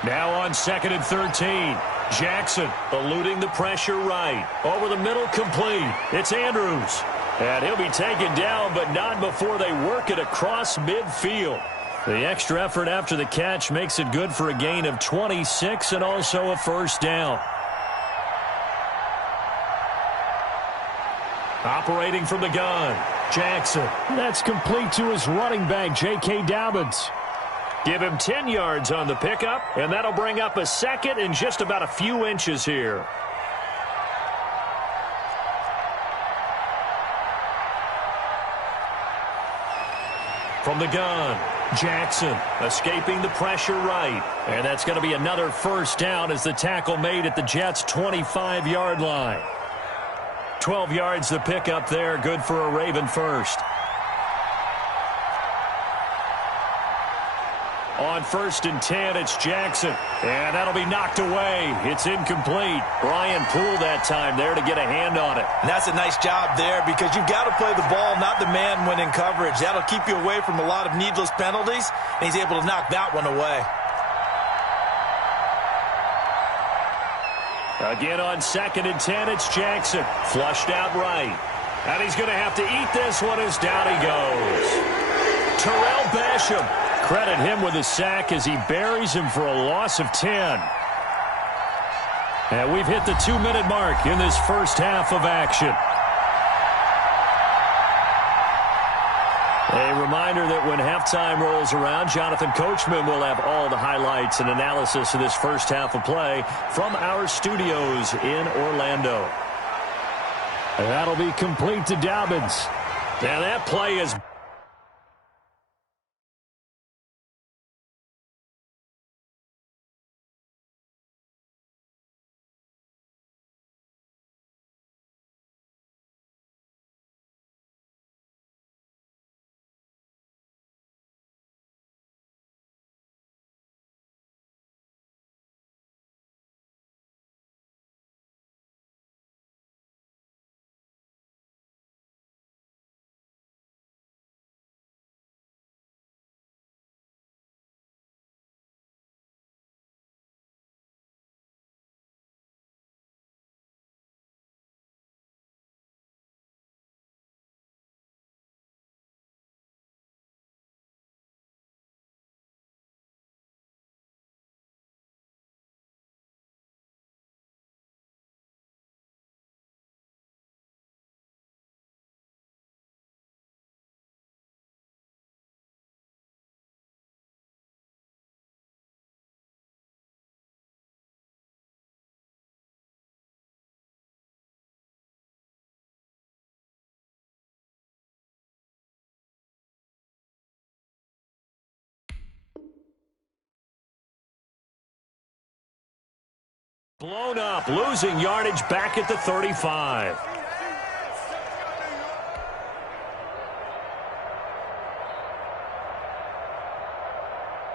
Now on 2nd and 13. Jackson eluding the pressure right. Over the middle, complete. It's Andrews. And he'll be taken down, but not before they work it across midfield. The extra effort after the catch makes it good for a gain of 26 and also a first down. Operating from the gun, Jackson. That's complete to his running back, J.K. Dobbins. Give him 10 yards on the pickup, and that'll bring up a second in just about a few inches here. From the gun, Jackson escaping the pressure right. And that's going to be another first down as the tackle made at the Jets' 25-yard line. 12 yards the pickup there, good for a Raven first. On 1st and 10, it's Jackson. And that'll be knocked away. It's incomplete. Brian Poole that time there to get a hand on it. And that's a nice job there because you've got to play the ball, not the man when in coverage. That'll keep you away from a lot of needless penalties, and he's able to knock that one away. Again on 2nd and 10, it's Jackson. Flushed out right. And he's going to have to eat this one as down he goes. Terrell Basham. Credit him with a sack as he buries him for a loss of 10. And we've hit the 2-minute mark in this first half of action. A reminder that when halftime rolls around, Jonathan Coachman will have all the highlights and analysis of this first half of play from our studios in Orlando. And that'll be complete to Dobbins. Now that play is... blown up, losing yardage back at the 35.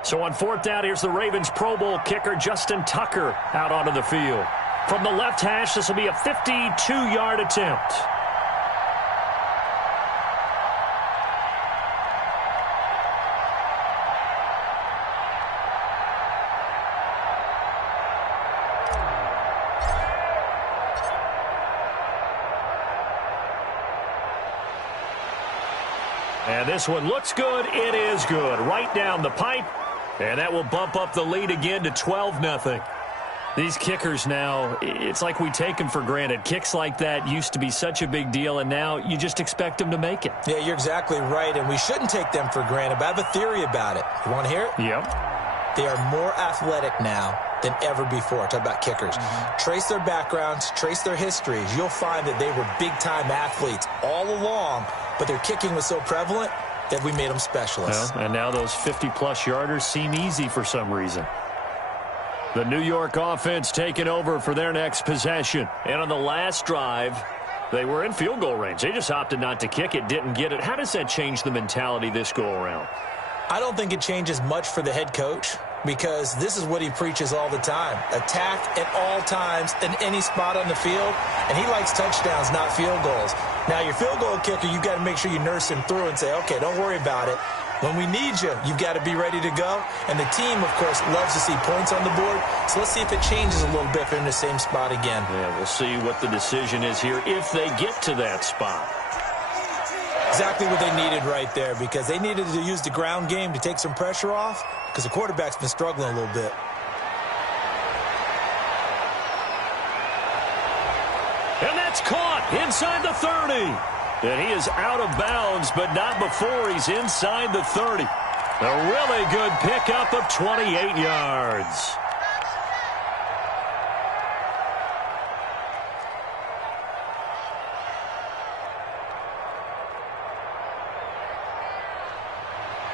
So on 4th down, here's the Ravens Pro Bowl kicker, Justin Tucker, out onto the field. From the left hash, this will be a 52-yard attempt. And this one looks good. It is good. Right down the pipe. And that will bump up the lead again to 12-0. These kickers now, it's like we take them for granted. Kicks like that used to be such a big deal, and now you just expect them to make it. Yeah, you're exactly right, and we shouldn't take them for granted, but I have a theory about it. You want to hear it? Yep. They are more athletic now than ever before. Talk about kickers. Trace their backgrounds, trace their histories. You'll find that they were big-time athletes all along, but their kicking was so prevalent that we made them specialists. Well, and now those 50-plus yarders seem easy for some reason. The New York offense taking over for their next possession. And on the last drive, they were in field goal range. They just opted not to kick it, didn't get it. How does that change the mentality this go-around? I don't think it changes much for the head coach because this is what he preaches all the time. Attack at all times in any spot on the field, and he likes touchdowns, not field goals. Now, your field goal kicker, you've got to make sure you nurse him through and say, okay, don't worry about it. When we need you, you've got to be ready to go. And the team, of course, loves to see points on the board. So let's see if it changes a little bit if they're in the same spot again. Yeah, we'll see what the decision is here if they get to that spot. Exactly what they needed right there, because they needed to use the ground game to take some pressure off, because the quarterback's been struggling a little bit. And that's caught inside the 30. And he is out of bounds, but not before he's inside the 30. A really good pickup of 28 yards.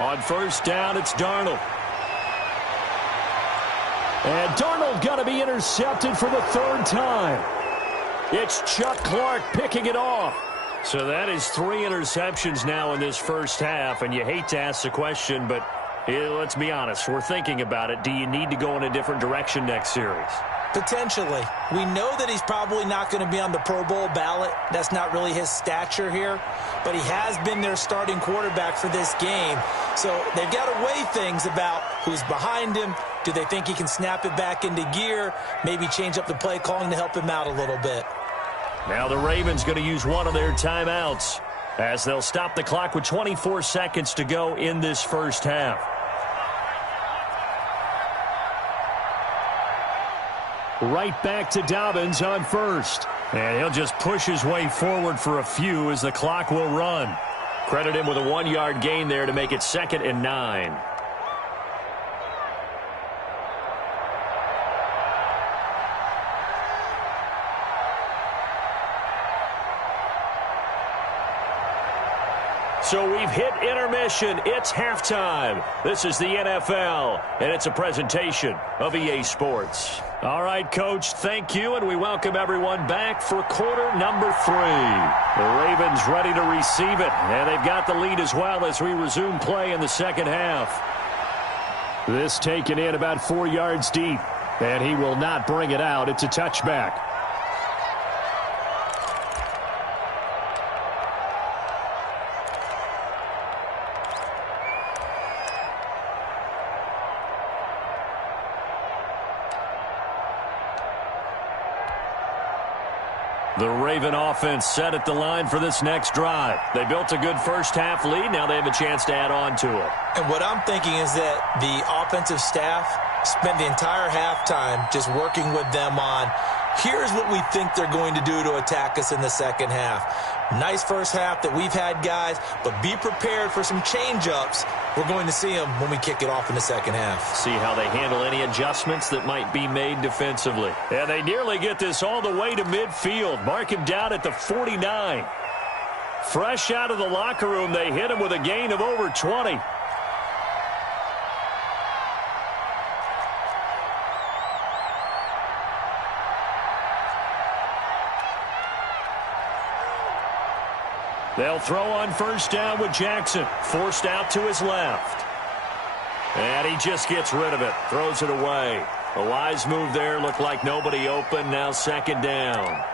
On first down, it's Darnold. And Darnold going to be intercepted for the third time. It's Chuck Clark picking it off. So that is 3 interceptions now in this first half, and you hate to ask the question, but let's be honest, we're thinking about it. Do you need to go in a different direction next series? Potentially. We know that he's probably not going to be on the Pro Bowl ballot. That's not really his stature here, but he has been their starting quarterback for this game. So they've got to weigh things about who's behind him. Do they think he can snap it back into gear? Maybe change up the play calling to help him out a little bit. Now the Ravens going to use one of their timeouts as they'll stop the clock with 24 seconds to go in this first half. Right back to Dobbins on first. And he'll just push his way forward for a few as the clock will run. Credit him with a 1-yard gain there to make it 2nd and 9. So we've hit intermission. It's halftime. This is the NFL, and it's a presentation of EA Sports. All right, Coach, thank you, and we welcome everyone back for quarter number 3. The Ravens ready to receive it, and they've got the lead as well as we resume play in the second half. This taken in about 4 yards deep, and he will not bring it out. It's a touchback. The Raven offense set at the line for this next drive. They built a good first-half lead. Now they have a chance to add on to it. And what I'm thinking is that the offensive staff spent the entire halftime just working with them on, here's what we think they're going to do to attack us in the second half. Nice first half that we've had, guys, but be prepared for some change-ups. We're going to see them when we kick it off in the second half. See how they handle any adjustments that might be made defensively. And they nearly get this all the way to midfield. Mark him down at the 49. Fresh out of the locker room, they hit him with a gain of over 20. They'll throw on first down with Jackson. Forced out to his left. And he just gets rid of it. Throws it away. A wise move there. Looked like nobody open. Now second down.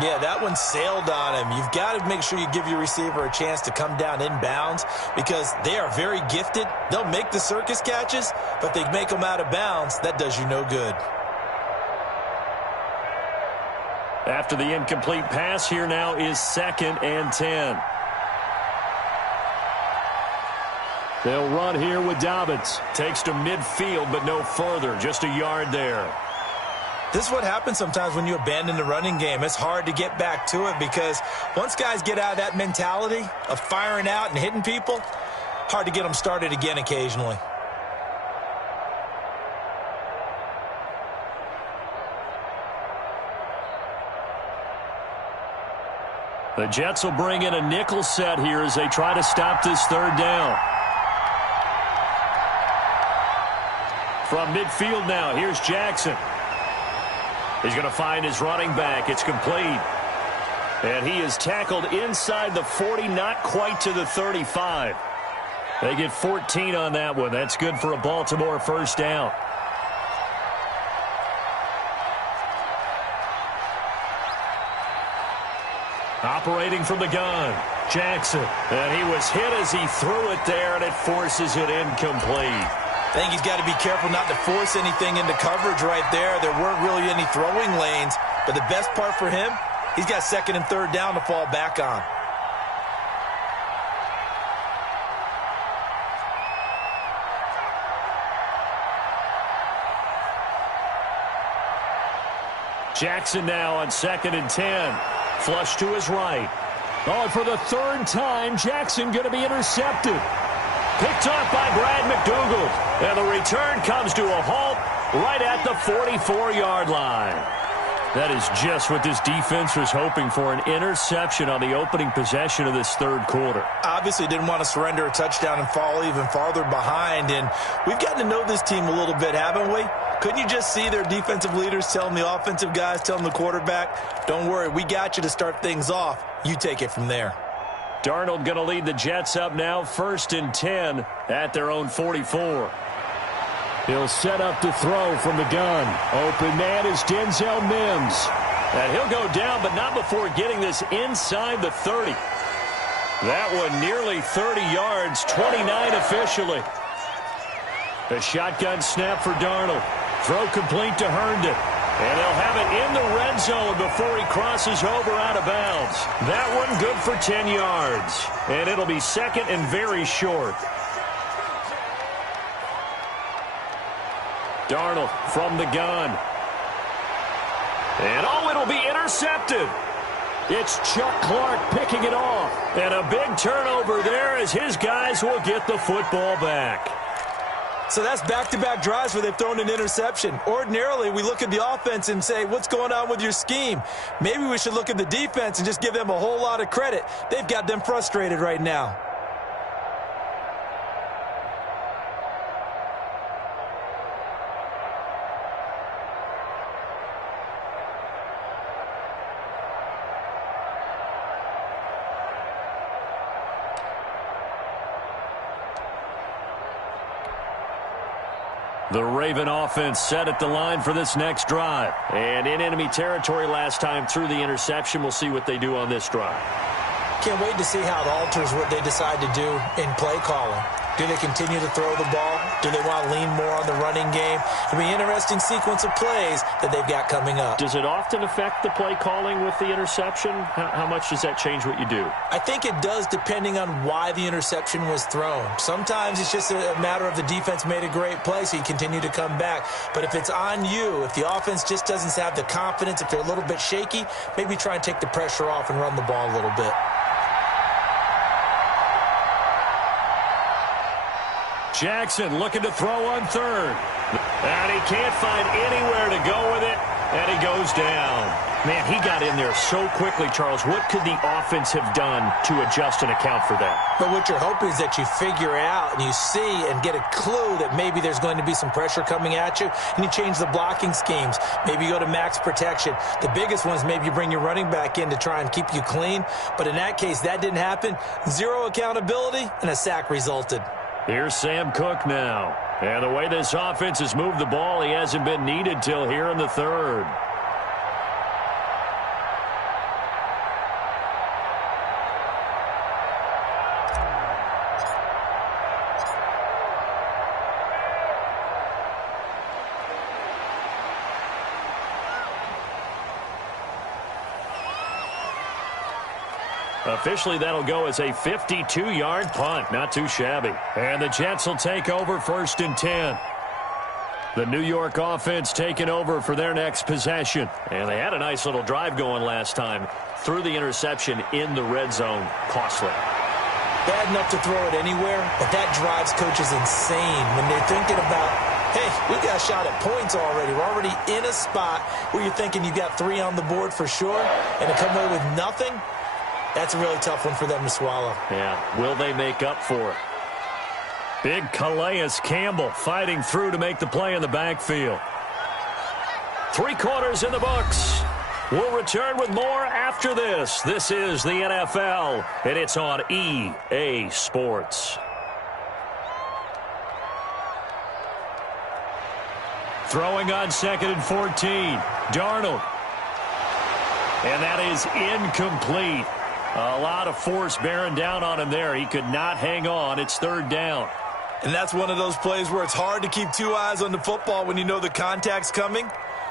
Yeah, that one sailed on him. You've got to make sure you give your receiver a chance to come down inbounds because they are very gifted. They'll make the circus catches, but they make them out of bounds. That does you no good. After the incomplete pass, here now is 2nd and 10. They'll run here with Dobbins. Takes to midfield, but no further. Just a yard there. This is what happens sometimes when you abandon the running game. It's hard to get back to it because once guys get out of that mentality of firing out and hitting people, hard to get them started again occasionally. The Jets will bring in a nickel set here as they try to stop this third down. From midfield now, here's Jackson. He's going to find his running back. It's complete. And he is tackled inside the 40, not quite to the 35. They get 14 on that one. That's good for a Baltimore first down. Operating from the gun, Jackson. And he was hit as he threw it there, and it forces it incomplete. I think he's got to be careful not to force anything into coverage right there. There weren't really any throwing lanes, but the best part for him, he's got second and third down to fall back on. Jackson now on 2nd and 10. Flush to his right. Oh, and for the third time, Jackson going to be intercepted. Picked off by Brad McDougald. And the return comes to a halt right at the 44-yard line. That is just what this defense was hoping for, an interception on the opening possession of this third quarter. Obviously didn't want to surrender a touchdown and fall even farther behind. And we've gotten to know this team a little bit, haven't we? Couldn't you just see their defensive leaders telling the offensive guys, telling the quarterback, don't worry, we got you to start things off. You take it from there. Darnold going to lead the Jets up now, 1st and 10 at their own 44. He'll set up to throw from the gun. Open man is Denzel Mims. And he'll go down, but not before getting this inside the 30. That one nearly 30 yards, 29 officially. A shotgun snap for Darnold. Throw complete to Herndon. And they'll have it in the red zone before he crosses over out of bounds. That one good for 10 yards. And it'll be second and very short. Darnold from the gun. And oh, it'll be intercepted. It's Chuck Clark picking it off. And a big turnover there as his guys will get the football back. So that's back-to-back drives where they've thrown an interception. Ordinarily, we look at the offense and say, what's going on with your scheme? Maybe we should look at the defense and just give them a whole lot of credit. They've got them frustrated right now. The Raven offense set at the line for this next drive. And in enemy territory last time through the interception. We'll see what they do on this drive. Can't wait to see how it alters what they decide to do in play calling. Do they continue to throw the ball? Do they want to lean more on the running game? It'll be an interesting sequence of plays that they've got coming up. Does it often affect the play calling with the interception? How much does that change what you do? I think it does depending on why the interception was thrown. Sometimes it's just a matter of the defense made a great play, so you continue to come back. But if it's on you, if the offense just doesn't have the confidence, if they're a little bit shaky, maybe try and take the pressure off and run the ball a little bit. Jackson looking to throw on third. And he can't find anywhere to go with it. And he goes down. Man, he got in there so quickly, Charles. What could the offense have done to adjust and account for that? But what you're hoping is that you figure out and you see and get a clue that maybe there's going to be some pressure coming at you, and you change the blocking schemes. Maybe you go to max protection. The biggest one is maybe you bring your running back in to try and keep you clean. But in that case, that didn't happen. Zero accountability, and a sack resulted. Here's Sam Cook now. And the way this offense has moved the ball, he hasn't been needed till here in the third. Officially, that'll go as a 52-yard punt. Not too shabby. And the Jets will take over 1st and 10. The New York offense taking over for their next possession. And they had a nice little drive going last time. Threw the interception in the red zone. Costly. Bad enough to throw it anywhere, but that drives coaches insane when they're thinking about, hey, we got a shot at points already. We're already in a spot where you're thinking you got 3 on the board for sure, and to come away with nothing, that's a really tough one for them to swallow. Yeah, will they make up for it? Big Calais Campbell fighting through to make the play in the backfield. 3 quarters in the books. We'll return with more after this. This is the NFL, and it's on EA Sports. Throwing on 2nd and 14. Darnold. And that is incomplete. A lot of force bearing down on him there. He could not hang on. It's third down. And that's one of those plays where it's hard to keep two eyes on the football when you know the contact's coming,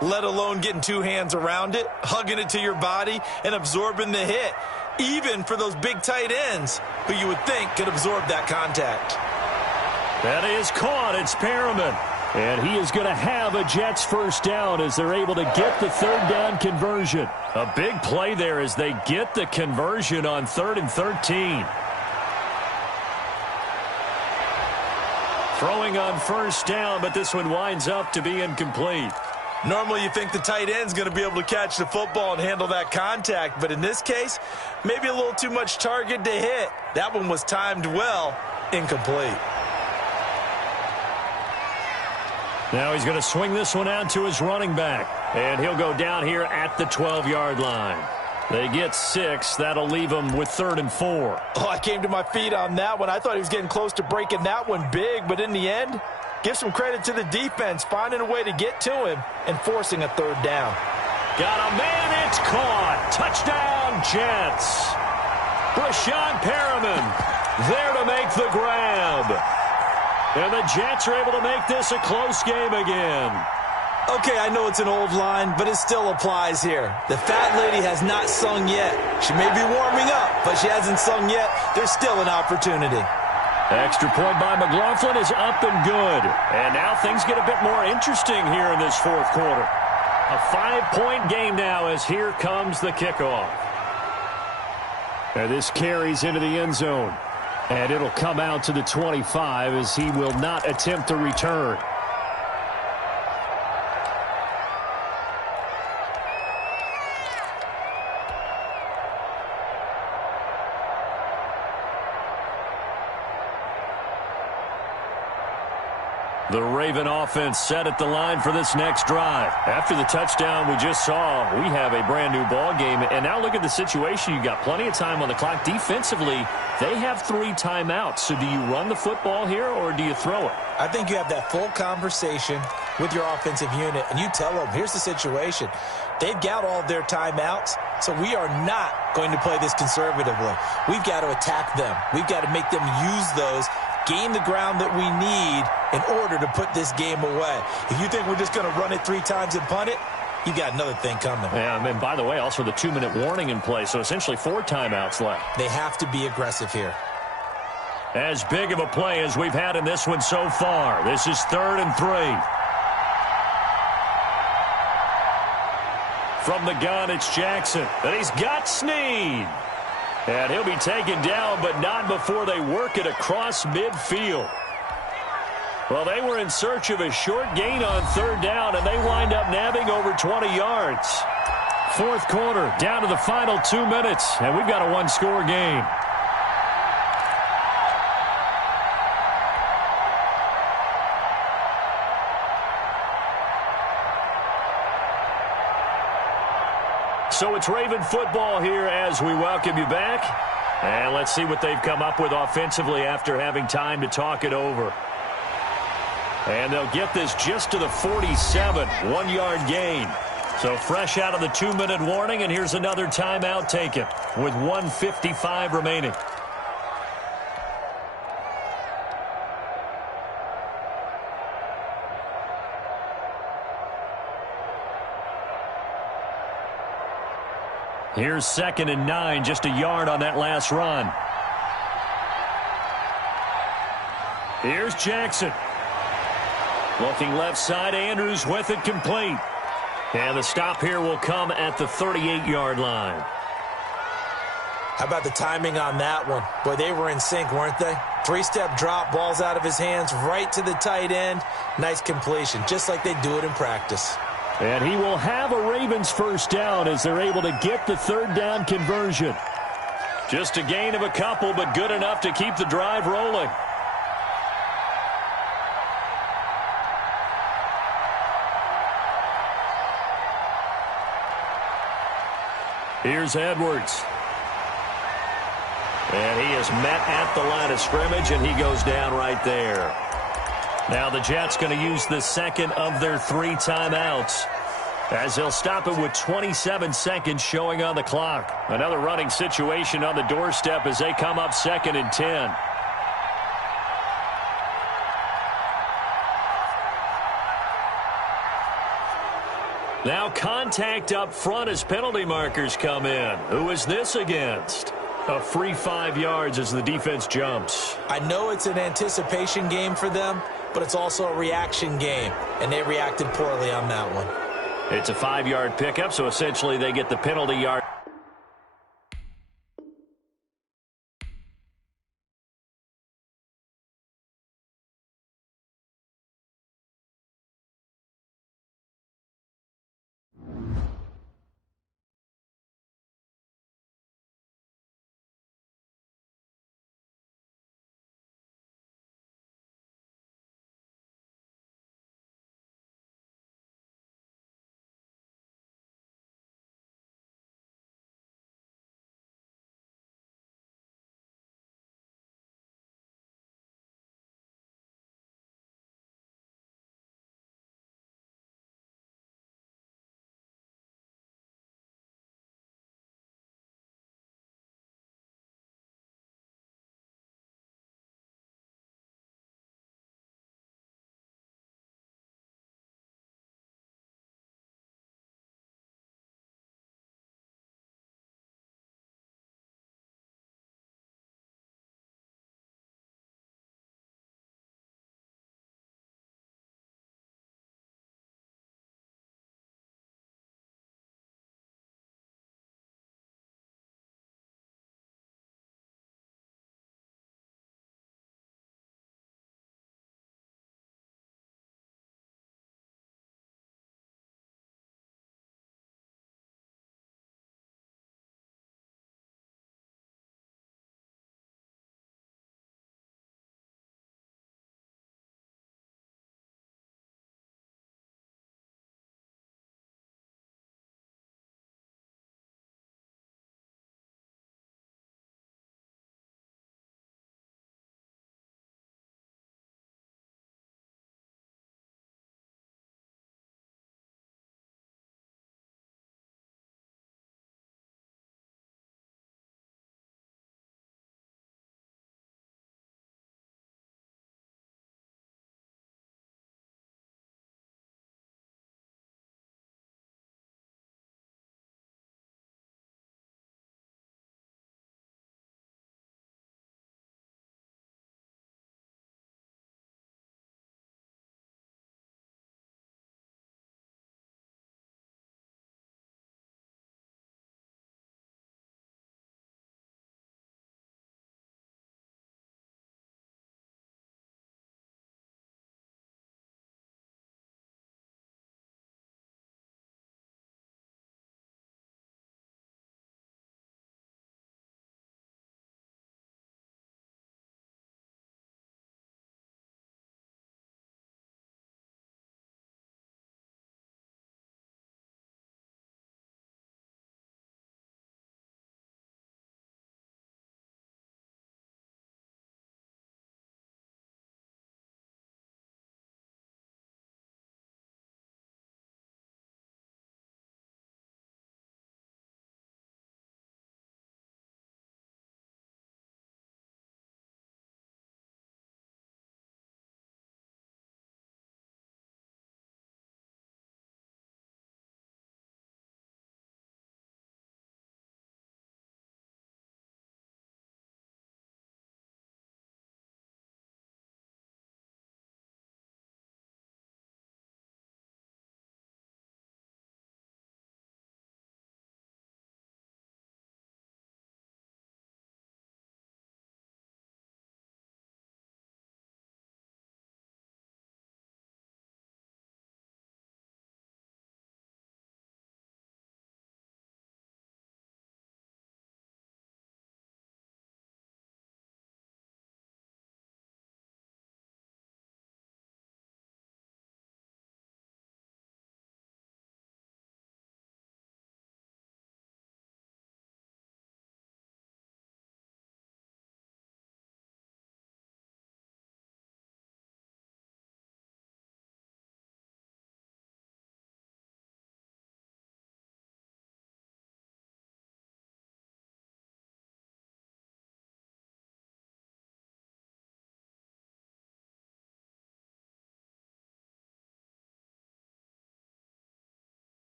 let alone getting two hands around it, hugging it to your body, and absorbing the hit, even for those big tight ends who you would think could absorb that contact. That is caught. It's Perriman. And he is going to have a Jets first down as they're able to get the third down conversion. A big play there as they get the conversion on 3rd and 13. Throwing on first down, but this one winds up to be incomplete. Normally you think the tight end's going to be able to catch the football and handle that contact, but in this case, maybe a little too much target to hit. That one was timed well, incomplete. Now he's going to swing this one out to his running back, and he'll go down here at the 12-yard line. They get 6. That'll leave him with 3rd and 4. Oh, I came to my feet on that one. I thought he was getting close to breaking that one big, but in the end, give some credit to the defense, finding a way to get to him and forcing a third down. Got a man, it's caught. Touchdown, Jets. Brashawn Perriman there to make the grab. And the Jets are able to make this a close game again. Okay, I know it's an old line, but it still applies here. The fat lady has not sung yet. She may be warming up, but she hasn't sung yet. There's still an opportunity. Extra point by McLaughlin is up and good. And now things get a bit more interesting here in this fourth quarter. A 5-point game now as here comes the kickoff. And this carries into the end zone. And it'll come out to the 25 as he will not attempt to return. The Raven offense set at the line for this next drive. After the touchdown we just saw, we have a brand new ball game. And now look at the situation. You've got plenty of time on the clock. Defensively, they have 3 timeouts. So do you run the football here or do you throw it? I think you have that full conversation with your offensive unit, and you tell them, here's the situation. They've got all their timeouts, so we are not going to play this conservatively. We've got to attack them. We've got to make them use those, gain the ground that we need in order to put this game away. If you think we're just going to run it 3 times and punt it, you got another thing coming. Yeah, and by the way, also the 2-minute warning in play, so essentially 4 timeouts left. They have to be aggressive here. As big of a play as we've had in this one so far. This is 3rd and 3. From the gun, it's Jackson. And he's got Snead. And he'll be taken down, but not before they work it across midfield. Well, they were in search of a short gain on 3rd down, and they wind up nabbing over 20 yards. Fourth quarter, down to the final 2 minutes, and we've got a 1-score game. So it's Raven football here as we welcome you back. And let's see what they've come up with offensively after having time to talk it over. And they'll get this just to the 47, 1-yard gain. So fresh out of the 2-minute warning, and here's another timeout taken with 1:55 remaining. Here's 2nd and 9, just a yard on that last run. Here's Jackson. Looking left side, Andrews with it complete. And the stop here will come at the 38-yard line. How about the timing on that one? Boy, they were in sync, weren't they? 3-step drop, ball's out of his hands, right to the tight end. Nice completion, just like they do it in practice. And he will have a Ravens first down as they're able to get the 3rd down conversion. Just a gain of a couple, but good enough to keep the drive rolling. Here's Edwards. And he is met at the line of scrimmage, and he goes down right there. Now the Jets going to use the 2nd of their 3 timeouts. As he'll stop it with 27 seconds showing on the clock. Another running situation on the doorstep as they come up 2nd and 10. Now contact up front as penalty markers come in. Who is this against? A free 5 yards as the defense jumps. I know it's an anticipation game for them, but it's also a reaction game, and they reacted poorly on that one. It's a 5-yard pickup, so essentially they get the penalty yard.